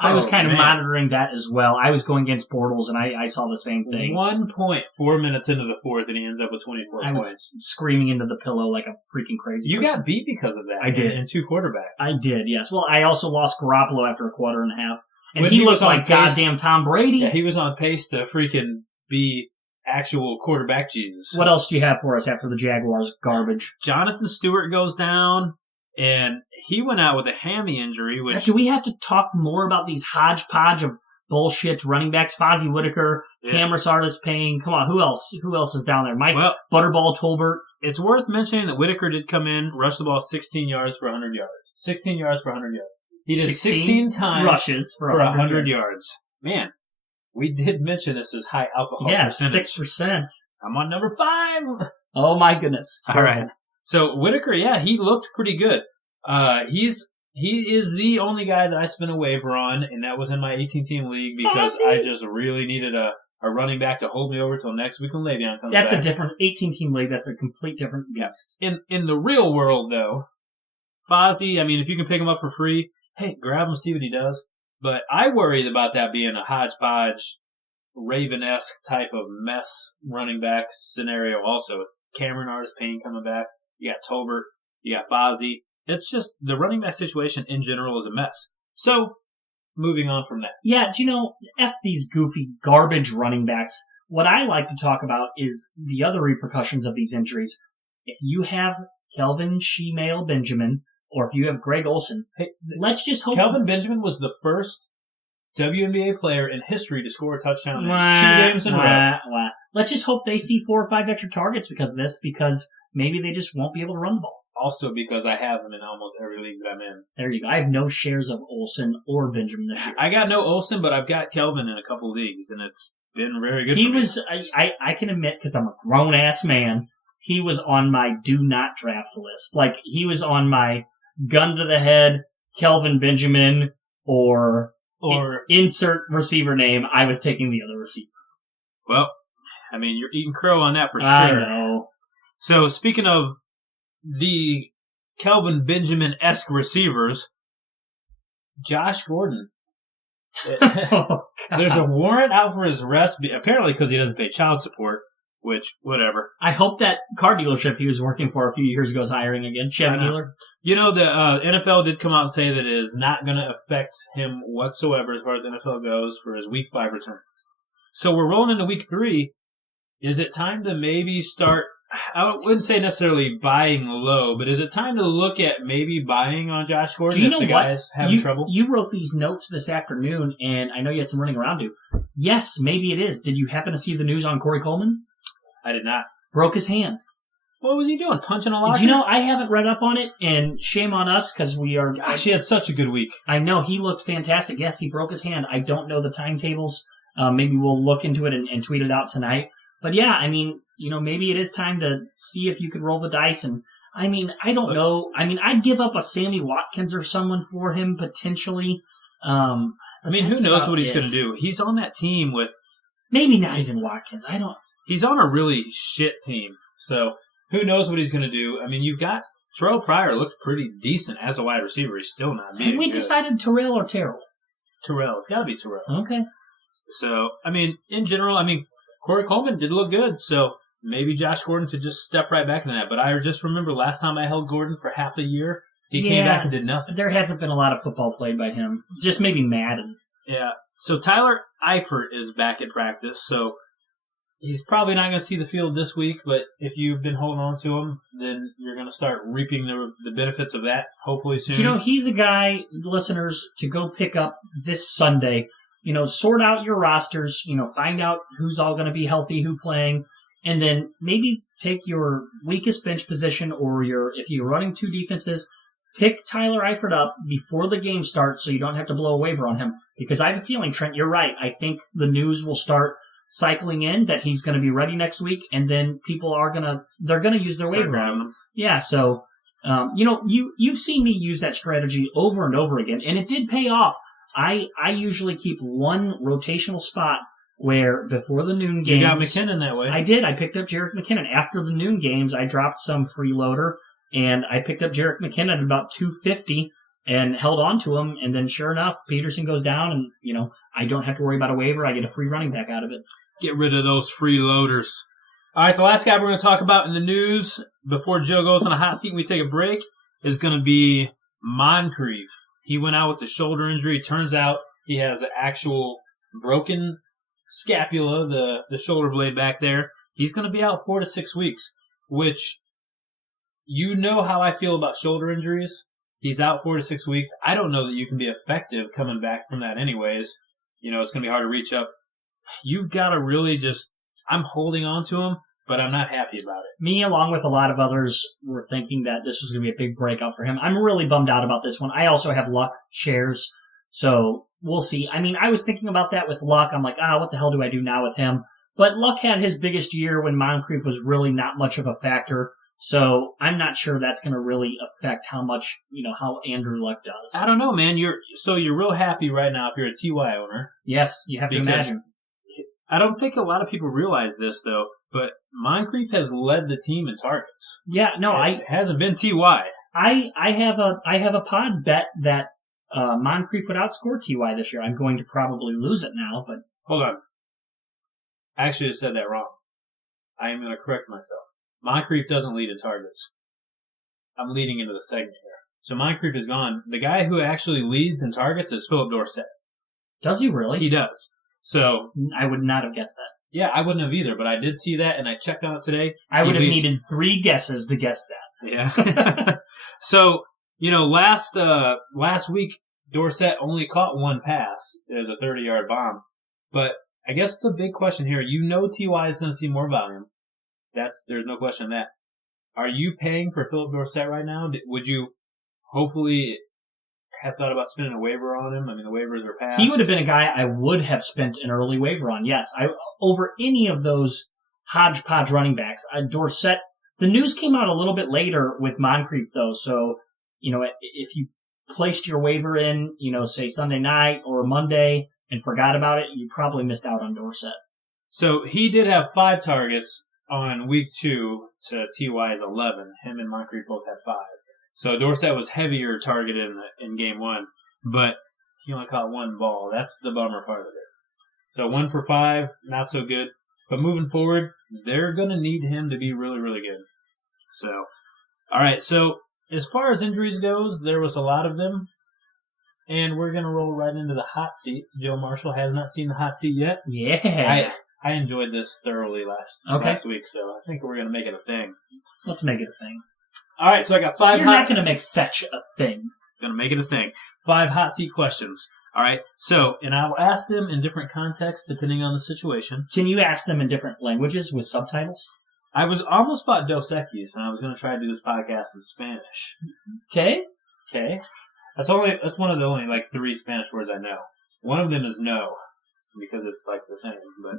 I was kind of monitoring that as well. I was going against Bortles, and I saw the same thing. 1 point, 4 minutes into the fourth, and he ends up with 24 points. I was screaming into the pillow like a freaking crazy person. Got beat because of that. I did. In 2 quarterbacks. I did, yes. Well, I also lost Garoppolo after a quarter and a half. And he looked like goddamn Tom Brady. Yeah, he was on pace to freaking be actual quarterback Jesus. What else do you have for us after the Jaguars garbage? Jonathan Stewart goes down, and he went out with a hammy injury. Which do we have to talk more about these hodgepodge of bullshit running backs? Fozzie Whitaker, Cam Payne. Come on, who else? Who else is down there? Mike Butterball Tolbert. It's worth mentioning that Whitaker did come in, rush the ball 16 yards for 100 yards. 16 yards for 100 yards. He did 16 times rushes for 100 yards. Man, we did mention this as high alcohol percentage. 6%. I'm on number 5. Oh my goodness. All right. So Whitaker, he looked pretty good. He is the only guy that I spent a waiver on, and that was in my 18-team league because I just really needed a running back to hold me over till next week when Le'Veon comes back. That's a different 18-team league. That's a complete different beast. In the real world, though, Fozzie, if you can pick him up for free, hey, grab him, see what he does. But I worried about that being a hodgepodge, Raven-esque type of mess running back scenario also. Cameron Payne coming back. You got Tolbert. You got Fozzie. It's just the running back situation in general is a mess. So, moving on from that. Yeah, F these goofy garbage running backs. What I like to talk about is the other repercussions of these injuries. If you have Kelvin Shemale Benjamin, or if you have Greg Olsen, let's just hope... Kelvin Benjamin was the first WNBA player in history to score a touchdown in 2 games in a row. Let's just hope they see 4 or 5 extra targets because of this, because maybe they just won't be able to run the ball. Also because I have him in almost every league that I'm in. There you go. I have no shares of Olsen or Benjamin this year. I got no Olsen, but I've got Kelvin in a couple leagues, and it's been very good for me. I can admit, because I'm a grown-ass man, he was on my do not draft list. Like, he was on my gun to the head, Kelvin Benjamin, or insert receiver name. I was taking the other receiver. Well, you're eating crow on that for sure. I know. So, speaking of the Kelvin Benjamin-esque receivers, Josh Gordon. There's a warrant out for his arrest, apparently because he doesn't pay child support. Which, whatever. I hope that car dealership he was working for a few years ago is hiring again. Chevy dealer. The NFL did come out and say that it is not going to affect him whatsoever as far as NFL goes for his Week 5 return. So we're rolling into Week 3. Is it time to maybe start, I wouldn't say necessarily buying low, but is it time to look at maybe buying on Josh Gordon if the guy's having trouble? You wrote these notes this afternoon, and I know you had some running around to. Yes, maybe it is. Did you happen to see the news on Corey Coleman? I did not. Broke his hand. What was he doing? Punching a locker? Do you know, I haven't read up on it, and shame on us, because we are... Gosh, he had such a good week. I know, he looked fantastic. Yes, he broke his hand. I don't know the timetables Maybe we'll look into it and tweet it out tonight. But yeah, I mean, maybe it is time to see if you could roll the dice. And I mean, I don't know. I mean, I'd give up a Sammy Watkins or someone for him potentially. I mean, who knows what he's going to do? He's on that team with maybe not even Watkins. He's on a really shit team, so who knows what he's going to do? I mean, you've got Terrell Pryor looked pretty decent as a wide receiver. He's still not being Have we good. decided Terrell or Terrell? Terrell. It's got to be Terrell. Okay. So, I mean, in general, Corey Coleman did look good, so maybe Josh Gordon could just step right back into that. But I just remember last time I held Gordon for half a year, he came back and did nothing. There hasn't been a lot of football played by him. Just maybe Madden. Yeah. So Tyler Eifert is back at practice, so he's probably not going to see the field this week, but if you've been holding on to him, then you're going to start reaping the benefits of that hopefully soon. He's a guy, listeners, to go pick up this Sunday. Sort out your rosters, find out who's all going to be healthy, who playing, and then maybe take your weakest bench position or if you're running two defenses, pick Tyler Eifert up before the game starts so you don't have to blow a waiver on him. Because I have a feeling, Trent, you're right. I think the news will start cycling in that he's going to be ready next week, and then people they're going to use their waiver on him. Yeah, so, you've seen me use that strategy over and over again, and it did pay off. I usually keep one rotational spot where before the noon games... You got McKinnon that way. I did. I picked up Jerick McKinnon. After the noon games, I dropped some freeloader, and I picked up Jerick McKinnon at about 250 and held on to him, and then sure enough, Peterson goes down, and, I don't have to worry about a waiver. I get a free running back out of it. Get rid of those freeloaders. All right, the last guy we're going to talk about in the news before Joe goes on a hot seat and we take a break is going to be Moncrief. He went out with a shoulder injury. Turns out he has an actual broken scapula, the shoulder blade back there. He's going to be out 4 to 6 weeks, which you know how I feel about shoulder injuries. He's out 4 to 6 weeks. I don't know that you can be effective coming back from that anyways. It's going to be hard to reach up. You've got to really I'm holding on to him, but I'm not happy about it. Me, along with a lot of others, were thinking that this was going to be a big breakout for him. I'm really bummed out about this one. I also have Luck shares, so we'll see. I was thinking about that with Luck. I'm like, what the hell do I do now with him? But Luck had his biggest year when Moncrief was really not much of a factor, so I'm not sure that's going to really affect how much, how Andrew Luck does. I don't know, man. You're real happy right now if you're a TY owner. Yes, you have to imagine. I don't think a lot of people realize this, though, but Moncrief has led the team in targets. Yeah, no, it hasn't been TY. I have a pod bet that Moncrief would outscore TY this year. I'm going to probably lose it now, but... Hold on. I actually just said that wrong. I am going to correct myself. Moncrief doesn't lead in targets. I'm leading into the segment here. So Moncrief is gone. The guy who actually leads in targets is Philip Dorsett. Does he really? He does. So I would not have guessed that. Yeah, I wouldn't have either, but I did see that, and I checked on it today. I would have needed 3 guesses to guess that. Yeah. So, last week, Dorsett only caught 1 pass. It was a 30-yard bomb. But I guess the big question here, TY is going to see more volume. There's no question of that. Are you paying for Philip Dorsett right now? Would you hopefully have thought about spending a waiver on him? The waivers are passed. He would have been a guy I would have spent an early waiver on, yes. Over any of those hodgepodge running backs. Dorsett, the news came out a little bit later with Moncrief, though, so, if you placed your waiver in, say Sunday night or Monday and forgot about it, you probably missed out on Dorsett. So he did have 5 targets on week 2 to TY's 11. Him and Moncrief both had 5. So Dorsett was heavier targeted in game 1, but he only caught 1 ball. That's the bummer part of it. So 1 for 5, not so good. But moving forward, they're going to need him to be really, really good. So, all right. So as far as injuries goes, there was a lot of them. And we're going to roll right into the hot seat. Joe Marshall has not seen the hot seat yet. Yeah. I enjoyed this thoroughly last week, so I think we're going to make it a thing. Let's make it a thing. All right, so I got 5 You're not going to make fetch a thing. Going to make it a thing. 5 hot seat questions. All right, so, and I'll ask them in different contexts depending on the situation. Can you ask them in different languages with subtitles? I was almost bought Dos Equis, and I was going to try to do this podcast in Spanish. Okay. That's one of the only 3 Spanish words I know. One of them is no. because it's like the same. But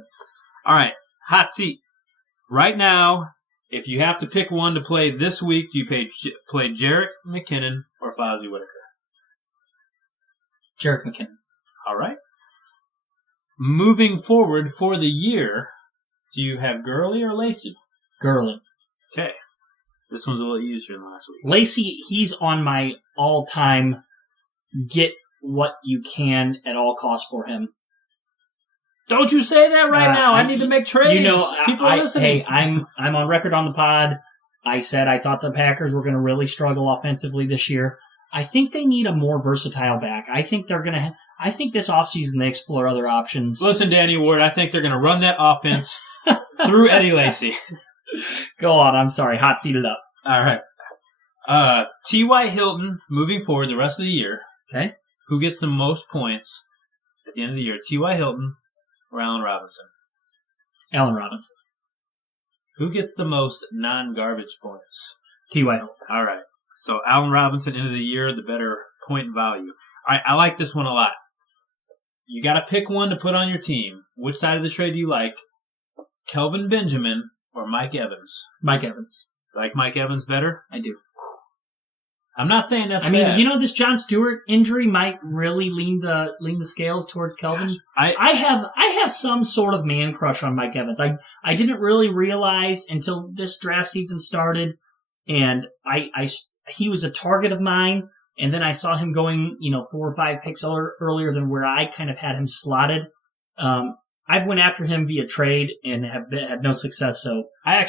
all right, hot seat. Right now, if you have to pick one to play this week, do you play Jerick McKinnon or Fozzie Whitaker? Jerick McKinnon. All right. Moving forward for the year, do you have Gurley or Lacey? Gurley. Okay. This one's a little easier than last week. Lacey, he's on my all-time get what you can at all costs for him. Don't you say that right now. I need to make trades. You know, people are listening. Hey, I'm on record on the pod. I said I thought the Packers were going to really struggle offensively this year. I think they need a more versatile back. I think they're going to. I think this offseason they explore other options. Listen, Danny Ward, I think they're going to run that offense through Eddie Lacy. Go on. I'm sorry. Hot seated up. All right. T.Y. Hilton, moving forward the rest of the year. Okay. Who gets the most points at the end of the year? T.Y. Hilton or Allen Robinson? Allen Robinson. Who gets the most non-garbage points? T.Y. Hilton. All right. So Allen Robinson, end of the year, the better point value. All right, I like this one a lot. You got to pick one to put on your team. Which side of the trade do you like? Kelvin Benjamin or Mike Evans? Mike Evans. Like Mike Evans better? I do. I'm not saying that's bad. bad. You know, this John Stewart injury might really lean the scales towards Kelvin. Gosh, I have some sort of man crush on Mike Evans. I didn't really realize until this draft season started, and he was a target of mine. And then I saw him going, 4 or 5 picks earlier than where I kind of had him slotted. I've went after him via trade and have had no success. So I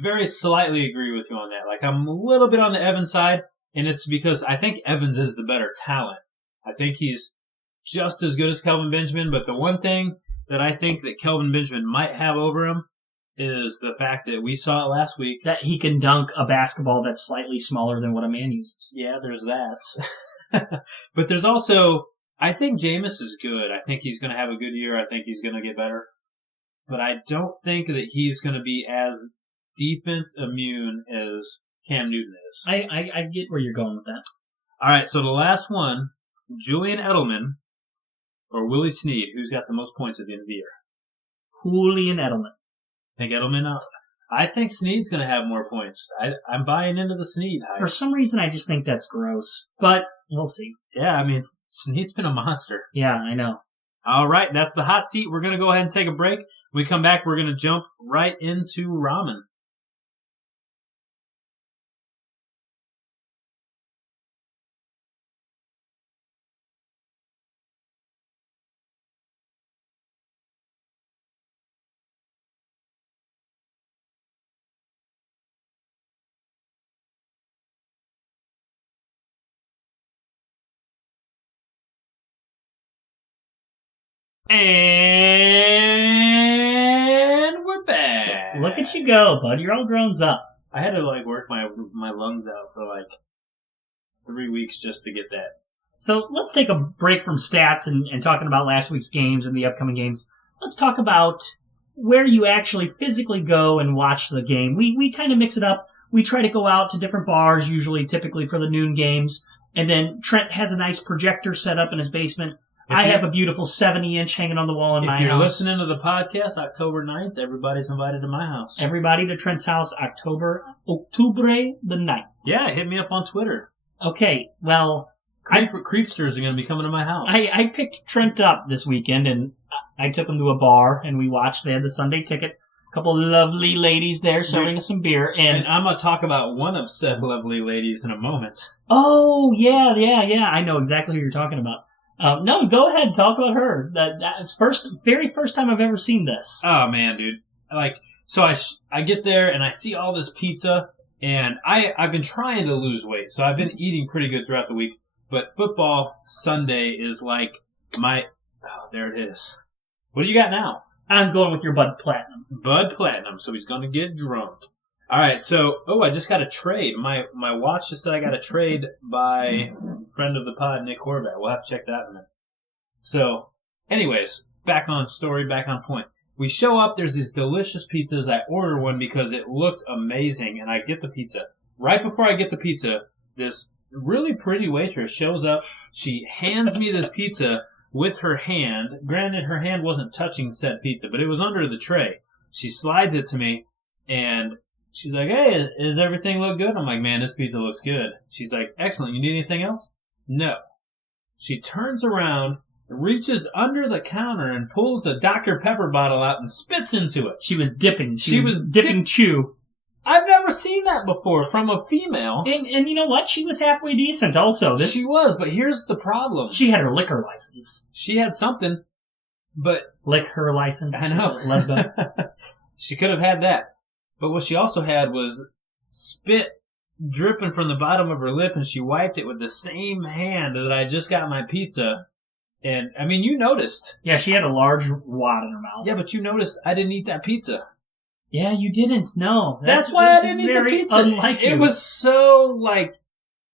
very slightly agree with you on that. Like, I'm a little bit on the Evans side, and it's because I think Evans is the better talent. I think he's just as good as Kelvin Benjamin, but the one thing that I think that Kelvin Benjamin might have over him is the fact that we saw it last week. That he can dunk a basketball that's slightly smaller than what a man uses. Yeah, there's that. But there's also, I think Jameis is good. I think he's going to have a good year. I think he's going to get better. But I don't think that he's going to be as defense immune as Cam Newton is. I get where you're going with that. All right, so the last one, Julian Edelman or Willie Snead, who's got the most points at the end of the year? Julian Edelman. Think Edelman out? I think Snead's going to have more points. I'm buying into the Snead hype. For some reason, I just think that's gross. But we'll see. Yeah, I mean, Snead's been a monster. Yeah, I know. All right, that's the hot seat. We're going to go ahead and take a break. When we come back, we're going to jump right into ramen. And we're back. Look at you go, bud. You're all grown up. I had to work my lungs out for 3 weeks just to get that. So let's take a break from stats and talking about last week's games and the upcoming games. Let's talk about where you actually physically go and watch the game. We kind of mix it up. We try to go out to different bars, typically for the noon games. And then Trent has a nice projector set up in his basement. I have a beautiful 70-inch hanging on the wall in my house. If you're listening to the podcast, October 9th, everybody's invited to my house. Everybody to Trent's house, October the 9th. Yeah, hit me up on Twitter. Okay, well... Creepsters are going to be coming to my house. I picked Trent up this weekend, and I took him to a bar, and we watched. They had the Sunday ticket. A couple lovely ladies there serving us some beer. And I'm going to talk about one of said lovely ladies in a moment. Oh, yeah. I know exactly who you're talking about. No, go ahead. Talk about her. That's very first time I've ever seen this. Oh, man, dude. So I get there and I see all this pizza, and I've been trying to lose weight. So I've been eating pretty good throughout the week. But football Sunday is there it is. What do you got now? I'm going with your Bud Platinum. Bud Platinum. So he's going to get drunk. All right, so, I just got a trade. My watch just said I got a trade by friend of the pod, Nick Horvat. We'll have to check that in a minute. So, anyways, back on story, back on point. We show up, there's these delicious pizzas. I order one because it looked amazing, and I get the pizza. Right before I get the pizza, this really pretty waitress shows up. She hands me this pizza with her hand. Granted, her hand wasn't touching said pizza, but it was under the tray. She slides it to me, and she's like, "Hey, does everything look good?" I'm like, "Man, this pizza looks good." She's like, "Excellent. You need anything else?" No. She turns around, reaches under the counter, and pulls a Dr. Pepper bottle out and spits into it. She was dipping. She was dipping chew. I've never seen that before from a female. And you know what? She was halfway decent also. She was, but here's the problem. She had her liquor license. She had something, but... Liquor license? I know. Lesbian. She could have had that. But what she also had was spit dripping from the bottom of her lip, and she wiped it with the same hand that I just got my pizza. And, I mean, you noticed. Yeah, she had a large wad in her mouth. Yeah, but you noticed I didn't eat that pizza. Yeah, you didn't. No. That's why I didn't eat the pizza. Unlike you. It was so,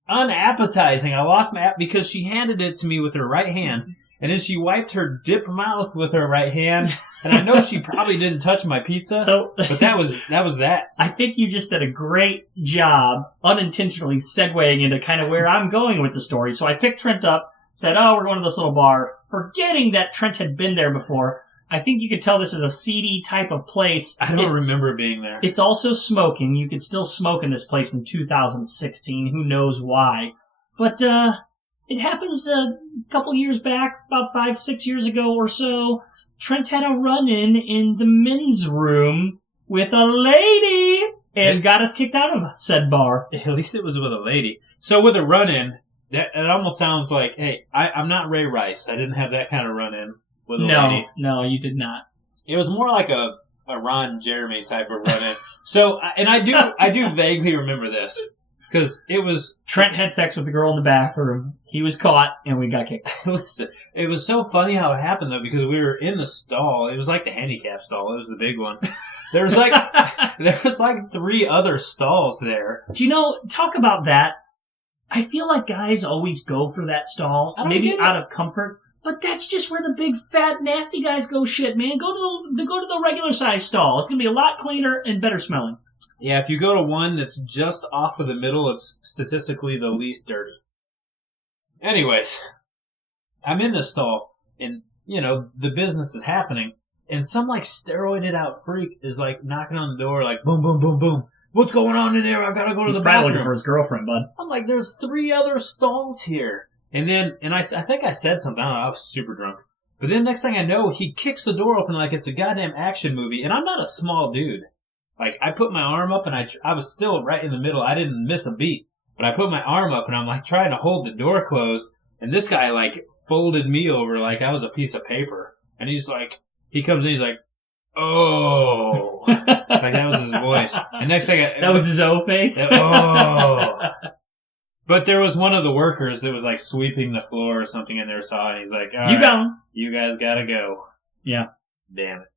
unappetizing. I lost my because she handed it to me with her right hand, and then she wiped her dip mouth with her right hand, and I know she probably didn't touch my pizza, but that was that. I think you just did a great job unintentionally segueing into kind of where I'm going with the story. So I picked Trent up, said, "Oh, we're going to this little bar," forgetting that Trent had been there before. I think you could tell this is a seedy type of place. I don't remember being there. It's also smoking. You could still smoke in this place in 2016. Who knows why? But it happens a couple years back, about 5-6 years ago or so. Trent had a run-in the men's room with a lady and got us kicked out of said bar. At least it was with a lady. So with a run-in, it almost sounds like, hey, I'm not Ray Rice. I didn't have that kind of run-in. No, you did not. It was more like a Ron Jeremy type of run-in. So, and I do vaguely remember this because it was Trent had sex with the girl in the bathroom. He was caught, and we got kicked. Listen, it was so funny how it happened though because we were in the stall. It was like the handicap stall. It was the big one. There was like 3 other stalls there. Do you know? Talk about that. I feel like guys always go for that stall, maybe out of comfort. But that's just where the big, fat, nasty guys go shit, man. Go to the regular size stall. It's going to be a lot cleaner and better smelling. Yeah, if you go to one that's just off of the middle, it's statistically the least dirty. Anyways, I'm in the stall, and, the business is happening, and some, steroided out freak is, knocking on the door, boom, boom, boom, boom. What's going on in there? I gotta go to the bathroom. He's looking for his girlfriend, bud. I'm like, there's 3 other stalls here. And then, I think I said something. I don't know, I was super drunk. But then next thing I know, he kicks the door open like it's a goddamn action movie. And I'm not a small dude. I put my arm up and I was still right in the middle. I didn't miss a beat. But I put my arm up and I'm trying to hold the door closed. And this guy folded me over like I was a piece of paper. And he comes in, he's like, "Oh." That was his voice. And next thing that was his O face? Oh. But there was one of the workers that was sweeping the floor or something in there saw, and he's like, "All right, you guys gotta go." Yeah. Damn it.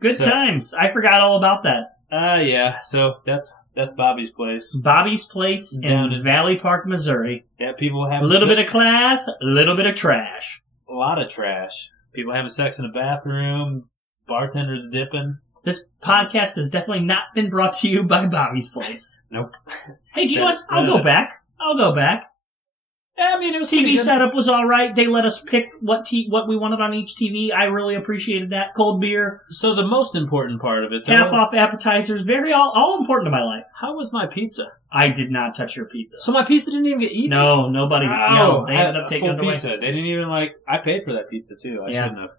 Good times. I forgot all about that. Yeah. So that's Bobby's place. Bobby's place in Valley Park, Missouri. Yeah, people have a little bit of class, a little bit of trash. A lot of trash. People having sex in the bathroom. Bartenders dipping. This podcast has definitely not been brought to you by Bobby's place. Nope. Hey, do you know what? I'll go back. Yeah, I mean, it was TV setup was all right. They let us pick what we wanted on each TV. I really appreciated that. Cold beer. So the most important part of it, though, half off appetizers, all important to my life. How was my pizza? I did not touch your pizza. So my pizza didn't even get eaten? No, nobody. No, they ended up taking it away. Pizza. They didn't even I paid for that pizza too. I shouldn't have.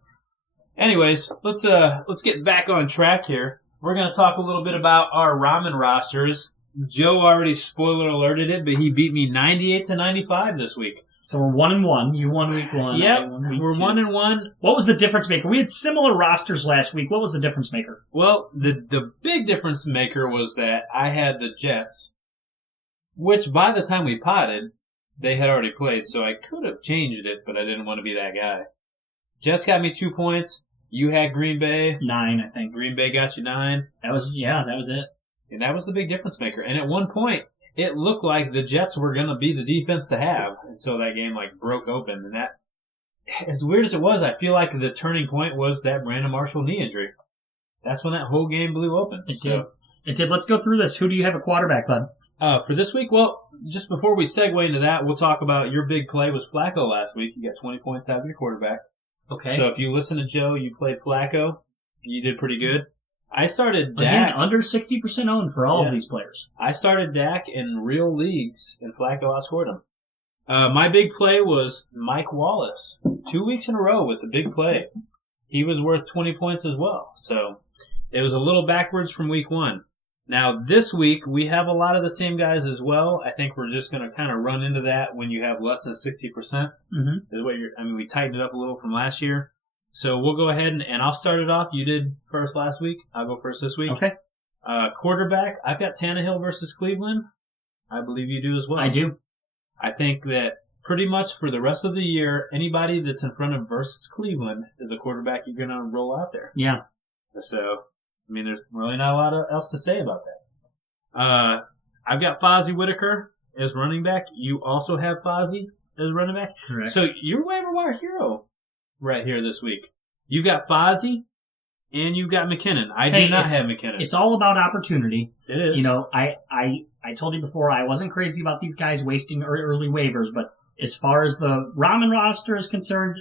Anyways, let's get back on track here. We're gonna talk a little bit about our ramen rosters. Joe already spoiler alerted it, but he beat me 98-95 this week. So we're 1-1. You won week 1. Yep, we're 1-1. What was the difference maker? We had similar rosters last week. What was the difference maker? Well, the big difference maker was that I had the Jets, which by the time we potted, they had already played, so I could have changed it, but I didn't want to be that guy. Jets got me 2 points. You had Green Bay. 9, I think. Green Bay got you 9. That was it. And that was the big difference maker. And at one point, it looked like the Jets were going to be the defense to have until that game broke open. And that, as weird as it was, I feel like the turning point was that Brandon Marshall knee injury. That's when that whole game blew open. It did. Let's go through this. Who do you have a quarterback, bud? For this week, well, just before we segue into that, we'll talk about your big play was Flacco last week. You got 20 points out of your quarterback. Okay. So if you listen to Joe, you played Flacco. You did pretty good. I started Dak. Again, under 60% owned for all of these players. I started Dak in real leagues, and Flacco outscored him. My big play was Mike Wallace. 2 weeks in a row with the big play. He was worth 20 points as well. So it was a little backwards from week 1. Now, this week, we have a lot of the same guys as well. I think we're just going to kind of run into that when you have less than 60%. Mm-hmm. We tightened it up a little from last year. So we'll go ahead and I'll start it off. You did first last week. I'll go first this week. Okay. Quarterback, I've got Tannehill versus Cleveland. I believe you do as well. I do. I think that pretty much for the rest of the year, anybody that's in front of versus Cleveland is a quarterback you're going to roll out there. Yeah. So, there's really not a lot else to say about that. I've got Fozzie Whitaker as running back. You also have Fozzie as running back. Correct. So, you're waiver wire hero right here this week. You've got Fozzie and you've got McKinnon. I do not have McKinnon. It's all about opportunity. It is. I told you before I wasn't crazy about these guys wasting early waivers, but as far as the Ramen roster is concerned,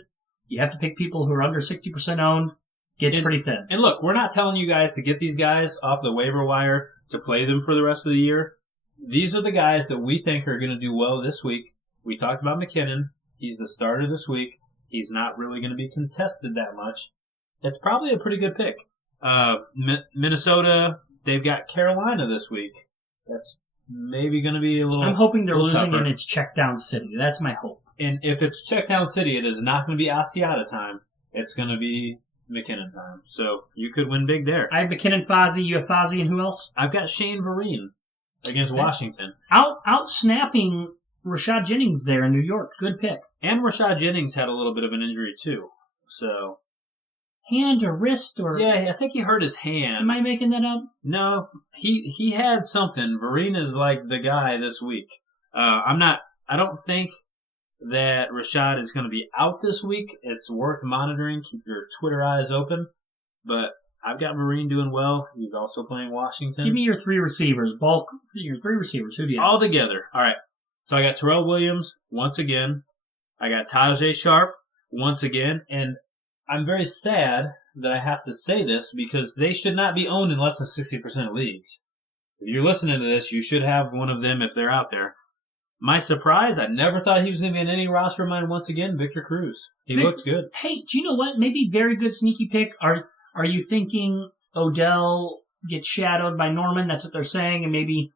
you have to pick people who are under 60% owned. Gets pretty thin. And look, we're not telling you guys to get these guys off the waiver wire to play them for the rest of the year. These are the guys that we think are going to do well this week. We talked about McKinnon. He's the starter this week. He's not really going to be contested that much. It's probably a pretty good pick. Minnesota, they've got Carolina this week. That's maybe going to be a little I'm hoping they're losing tougher. and it's check down city. That's my hope. And if it's check down city, it is not going to be Asiata time. It's going to be McKinnon time. So you could win big there. I have McKinnon, Fozzie. You have Fozzie, and who else? I've got Shane Vereen against Washington. Out snapping Rashad Jennings there in New York. Good pick. And Rashad Jennings had a little bit of an injury too. So hand or wrist or yeah, I think he hurt his hand. Am I making that up? No, he had something. Vereen is like the guy this week. I don't think that Rashad is going to be out this week. It's worth monitoring. Keep your Twitter eyes open. But I've got Vereen doing well. He's also playing Washington. Give me your three receivers. Your three receivers. Who do you have? All together. All right. So I got Terrell Williams once again. I got Tajay Sharp once again. And I'm very sad that I have to say this because they should not be owned in less than 60% of leagues. If you're listening to this, you should have one of them if they're out there. My surprise, I never thought he was going to be in any roster of mine once again, Victor Cruz. He looked good. Hey, do you know what? Maybe very good sneaky pick. Are you thinking Odell gets shadowed by Norman? That's what they're saying, and maybe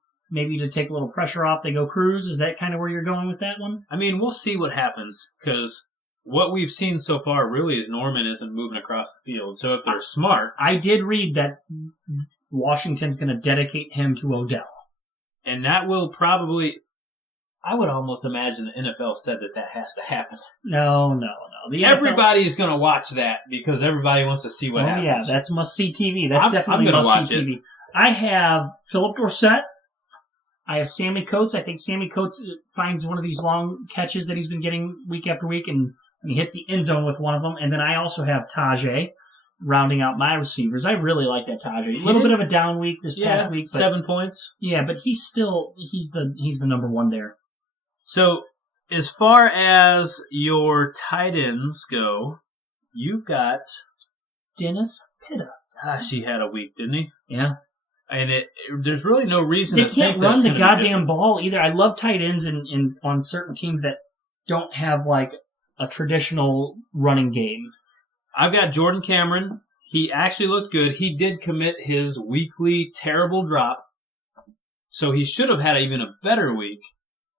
to take a little pressure off, they go Cruz? Is that kind of where you're going with that one? I mean, we'll see what happens, because what we've seen so far really is Norman isn't moving across the field. So if they're smart... I did read that Washington's going to dedicate him to Odell. And that will probably... I would almost imagine the NFL said that has to happen. No. Everybody's going to watch that because everybody wants to see what happens. Yeah, that's must-see TV. That's definitely must-see TV. I have Philip Dorsett. I have Sammy Coates. I think Sammy Coates finds one of these long catches that he's been getting week after week, and he hits the end zone with one of them. And then I also have Tajay rounding out my receivers. I really like that Tajay. A little bit of a down week this past week. But, 7 points. Yeah, but he's the number one there. So, as far as your tight ends go, you've got Dennis Pitta. Gosh, he had a week, didn't he? Yeah. And there's really no reason they to can't think run the goddamn ball either. I love tight ends on certain teams that don't have like a traditional running game. I've got Jordan Cameron. He actually looked good. He did commit his weekly terrible drop, so he should have had even a better week.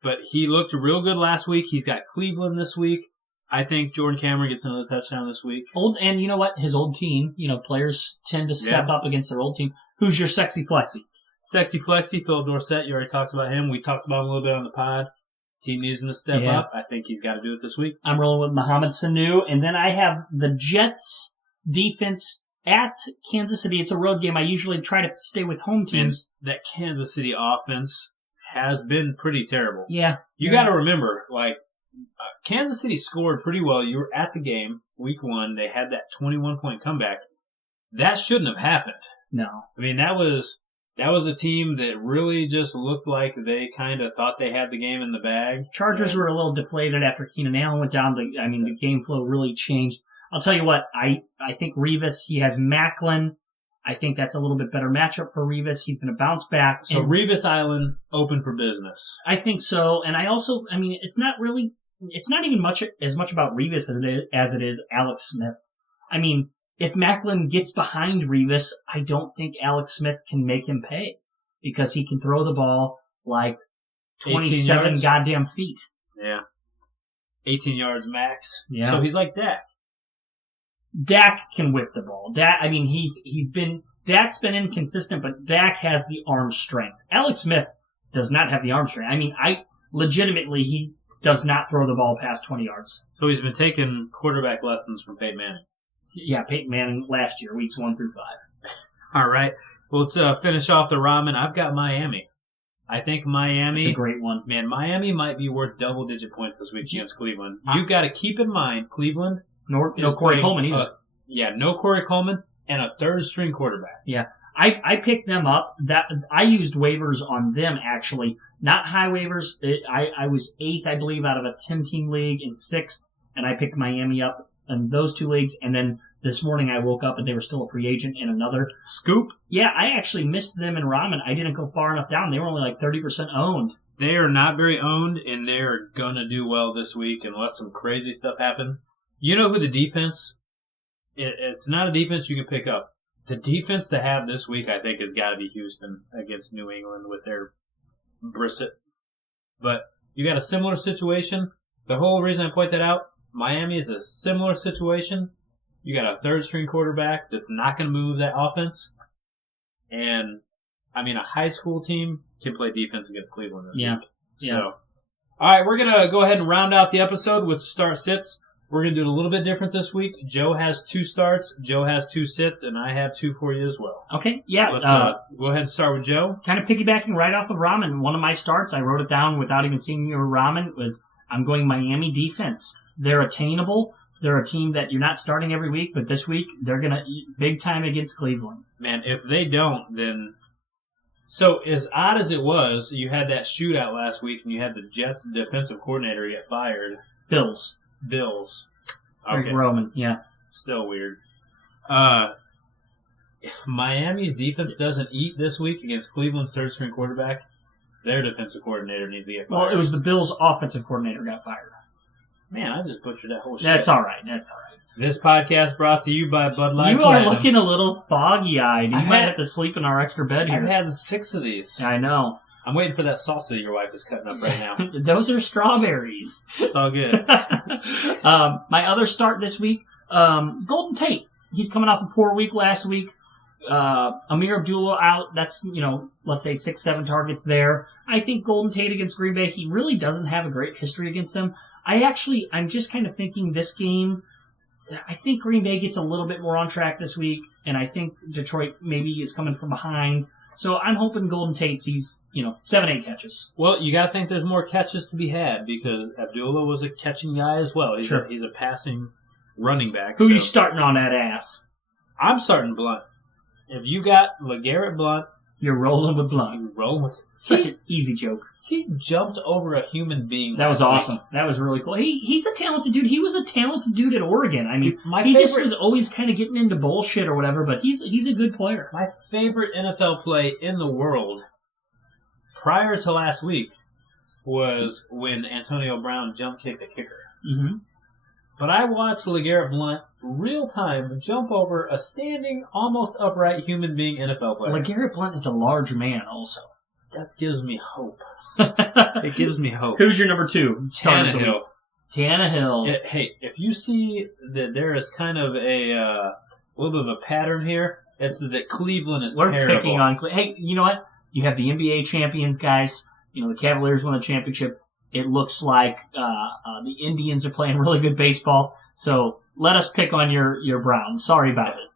But he looked real good last week. He's got Cleveland this week. I think Jordan Cameron gets another touchdown this week. And you know what? His old team, players tend to step up against their old team. Who's your sexy flexi? Sexy flexi, Philip Dorsett. You already talked about him. We talked about him a little bit on the pod. Team needs him to step up. I think he's got to do it this week. I'm rolling with Mohamed Sanu. And then I have the Jets defense at Kansas City. It's a road game. I usually try to stay with home teams. And that Kansas City offense has been pretty terrible. Yeah. You got to remember, Kansas City scored pretty well. You were at the game, week 1. They had that 21-point comeback. That shouldn't have happened. No. I mean, that was that was a team that really just looked like they kind of thought they had the game in the bag. Chargers were a little deflated after Keenan Allen went down. The game flow really changed. I'll tell you what, I think Revis, he has Macklin. I think that's a little bit better matchup for Revis. He's going to bounce back. So Revis Island open for business. I think so. And it's not even as much about Revis as it is Alex Smith. I mean, if Macklin gets behind Revis, I don't think Alex Smith can make him pay because he can throw the ball like 27 goddamn feet. Yeah. 18 yards max. Yeah. So he's like Dak. Dak can whip the ball. Dak's been inconsistent, but Dak has the arm strength. Alex Smith does not have the arm strength. I mean, legitimately, he does not throw the ball past 20 yards. So he's been taking quarterback lessons from Peyton Manning. Yeah, Peyton Manning last year, weeks 1 through 5. All right. Well, let's finish off the ramen. I've got Miami. I think Miami... It's a great one. Man, Miami might be worth double-digit points this week against Cleveland. You've got to keep in mind, Cleveland... No Corey Coleman either. No Corey Coleman and a third-string quarterback. Yeah. I picked them up. I used waivers on them, actually. Not high waivers. I was 8th, I believe, out of a 10-team league and 6th, and I picked Miami up in those 2 leagues, and then this morning I woke up and they were still a free agent in another. Scoop? Yeah, I actually missed them in ramen. I didn't go far enough down. They were only like 30% owned. They are not very owned, and they're going to do well this week unless some crazy stuff happens. You know who the defense... It's not a defense you can pick up. The defense to have this week, I think, has got to be Houston against New England with their Brissett. But you got a similar situation. The whole reason I point that out, Miami is a similar situation. You got a third-string quarterback that's not going to move that offense. And, I mean, a high school team can play defense against Cleveland this week. So, all right, we're going to go ahead and round out the episode with start-sits. We're going to do it a little bit different this week. Joe has 2 starts, Joe has 2 sits, and I have 2 for you as well. Okay, yeah. Let's go ahead and start with Joe. Kind of piggybacking right off of ramen. One of my starts, I wrote it down without even seeing your ramen, was I'm going Miami defense. They're attainable. They're a team that you're not starting every week, but this week they're going to eat big time against Cleveland. Man, if they don't, then... So, as odd as it was, you had that shootout last week, and you had the Jets defensive coordinator get fired. Bills. Okay. Rick Roman, yeah. Still weird. If Miami's defense doesn't eat this week against Cleveland's third-string quarterback, their defensive coordinator needs to get fired. Well, it was the Bills' offensive coordinator got fired. Man, I just butchered that whole shit. That's all right. This podcast brought to you by Bud Light You Platinum. are looking a little foggy-eyed. You might have to sleep in our extra bed here. I've had 6 of these. I know. I'm waiting for that salsa your wife is cutting up right now. Those are strawberries. It's all good. My other start this week, Golden Tate. He's coming off a poor week last week. Amir Abdullah out. That's, let's say 6-7 targets there. I think Golden Tate against Green Bay, he really doesn't have a great history against them. I'm just kind of thinking this game, I think Green Bay gets a little bit more on track this week, and I think Detroit maybe is coming from behind. So I'm hoping Golden Tate sees, 7-8 catches. Well, you got to think there's more catches to be had because Abdullah was a catching guy as well. He's a passing running back. Who you starting on that ass? I'm starting Blunt. If you got LeGarrette Blunt, you're rolling with Blunt. You roll with Such an easy joke. He jumped over a human being. That was awesome. That was really cool. He's a talented dude. He was a talented dude at Oregon. I mean, he just was always kind of getting into bullshit or whatever, but he's a good player. My favorite NFL play in the world prior to last week was when Antonio Brown jump kicked a kicker. Mm-hmm. But I watched LeGarrette Blunt real time jump over a standing, almost upright human being NFL player. LeGarrette Blunt is a large man also. That gives me hope. It gives me hope. Who's your number 2? Tannehill. Tannehill. If you see that there is kind of a little bit of a pattern here, it's that Cleveland is terrible. We're picking on Cleveland. Hey, you know what? You have the NBA champions, guys. The Cavaliers won a championship. It looks like the Indians are playing really good baseball. So let us pick on your Browns. Sorry about it.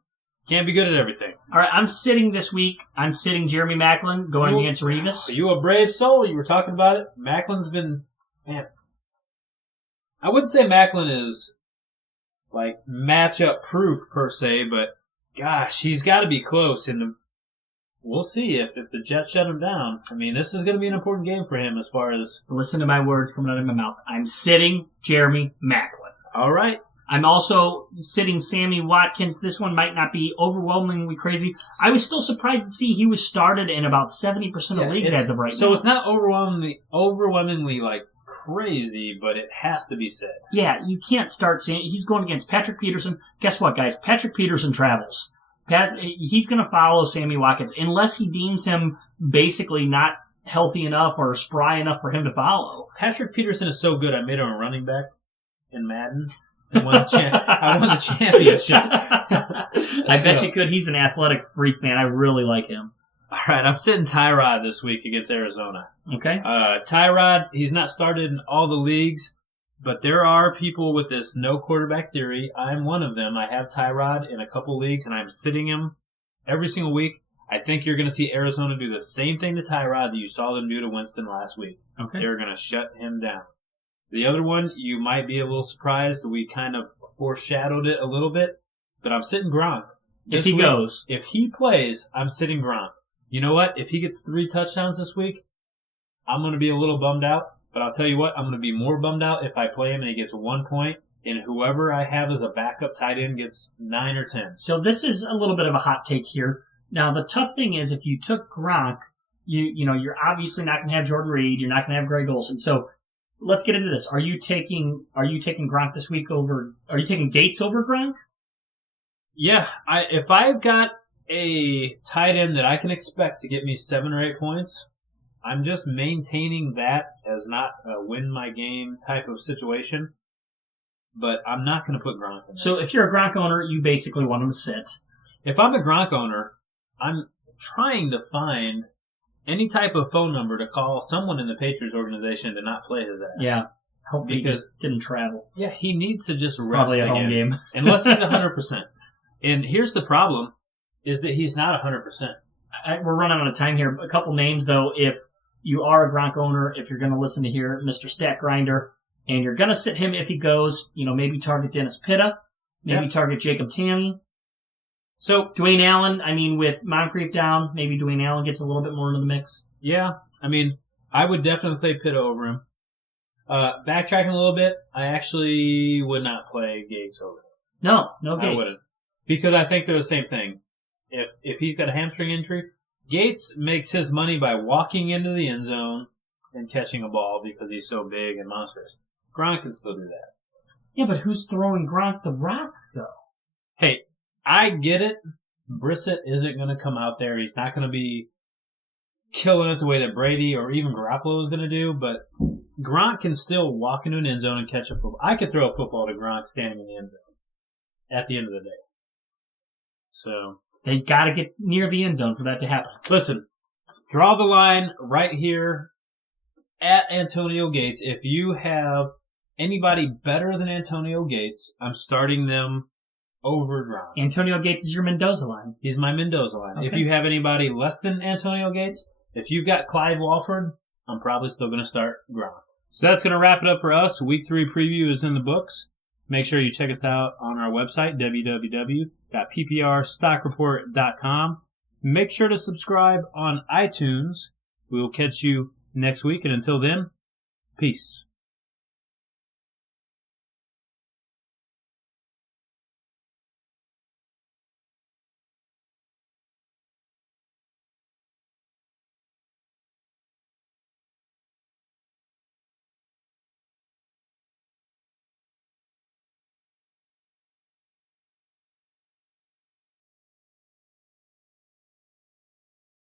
Can't be good at everything. All right, I'm sitting this week. I'm sitting Jeremy Macklin going against Revis. Are you a brave soul? You were talking about it. Macklin's been, man. I wouldn't say Macklin is like matchup proof per se, but gosh, he's got to be close. And we'll see if the Jets shut him down. I mean, this is going to be an important game for him as far as... Listen to my words coming out of my mouth. I'm sitting Jeremy Maclin. All right. I'm also sitting Sammy Watkins. This one might not be overwhelmingly crazy. I was still surprised to see he was started in about 70% of leagues as of right now. So it's not overwhelmingly like crazy, but it has to be said. Yeah, you can't start saying he's going against Patrick Peterson. Guess what, guys? Patrick Peterson travels. He's going to follow Sammy Watkins unless he deems him basically not healthy enough or spry enough for him to follow. Patrick Peterson is so good, I made him a running back in Madden. I won the championship. I bet you could. He's an athletic freak, man. I really like him. All right, I'm sitting Tyrod this week against Arizona. Okay. Tyrod, he's not started in all the leagues, but there are people with this no quarterback theory. I'm one of them. I have Tyrod in a couple leagues, and I'm sitting him every single week. I think you're going to see Arizona do the same thing to Tyrod that you saw them do to Winston last week. Okay. They're going to shut him down. The other one, you might be a little surprised. We kind of foreshadowed it a little bit, but I'm sitting Gronk. If he goes. If he plays, I'm sitting Gronk. You know what? If he gets 3 touchdowns this week, I'm going to be a little bummed out. But I'll tell you what, I'm going to be more bummed out if I play him and he gets 1 point, and whoever I have as a backup tight end gets 9 or 10. So this is a little bit of a hot take here. Now, the tough thing is if you took Gronk, you're obviously not going to have Jordan Reed. You're not going to have Greg Olsen. So let's get into this. Are you taking Gronk this week over? Are you taking Gates over Gronk? Yeah, if I've got a tight end that I can expect to get me 7 or 8 points, I'm just maintaining that as not a win my game type of situation. But I'm not going to put Gronk in there. So if you're a Gronk owner, you basically want him to sit. If I'm a Gronk owner, I'm trying to find any type of phone number to call someone in the Patriots organization to not play his ass. Yeah. Hopefully he just didn't travel. Yeah, he needs to just rest Probably a home game. Unless he's 100%. And here's the problem, is that he's not 100%. We're running out of time here. A couple names, though. If you are a Gronk owner, if you're going to listen to here, Mr. Stat Grinder, and you're going to sit him if he goes, maybe target Dennis Pitta, maybe target Jacob Tamme. So Dwayne Allen, with Moncrief down, maybe Dwayne Allen gets a little bit more into the mix. Yeah, I would definitely play Pitta over him. Backtracking a little bit, I actually would not play Gates over him. No Gates. I wouldn't. Because I think they're the same thing. If he's got a hamstring injury, Gates makes his money by walking into the end zone and catching a ball because he's so big and monstrous. Gronk can still do that. Yeah, but who's throwing Gronk the rock, though? Hey, I get it. Brissett isn't going to come out there. He's not going to be killing it the way that Brady or even Garoppolo is going to do, but Gronk can still walk into an end zone and catch a football. I could throw a football to Gronk standing in the end zone at the end of the day. So they got to get near the end zone for that to happen. Listen, draw the line right here at Antonio Gates. If you have anybody better than Antonio Gates, I'm starting them over Gronk. Antonio Gates is your Mendoza line. He's my Mendoza line. Okay. If you have anybody less than Antonio Gates, if you've got Clive Walford, I'm probably still going to start Gronk. So that's going to wrap it up for us. Week 3 preview is in the books. Make sure you check us out on our website, www.PPRStockreport.com. Make sure to subscribe on iTunes. We will catch you next week, and until then, peace.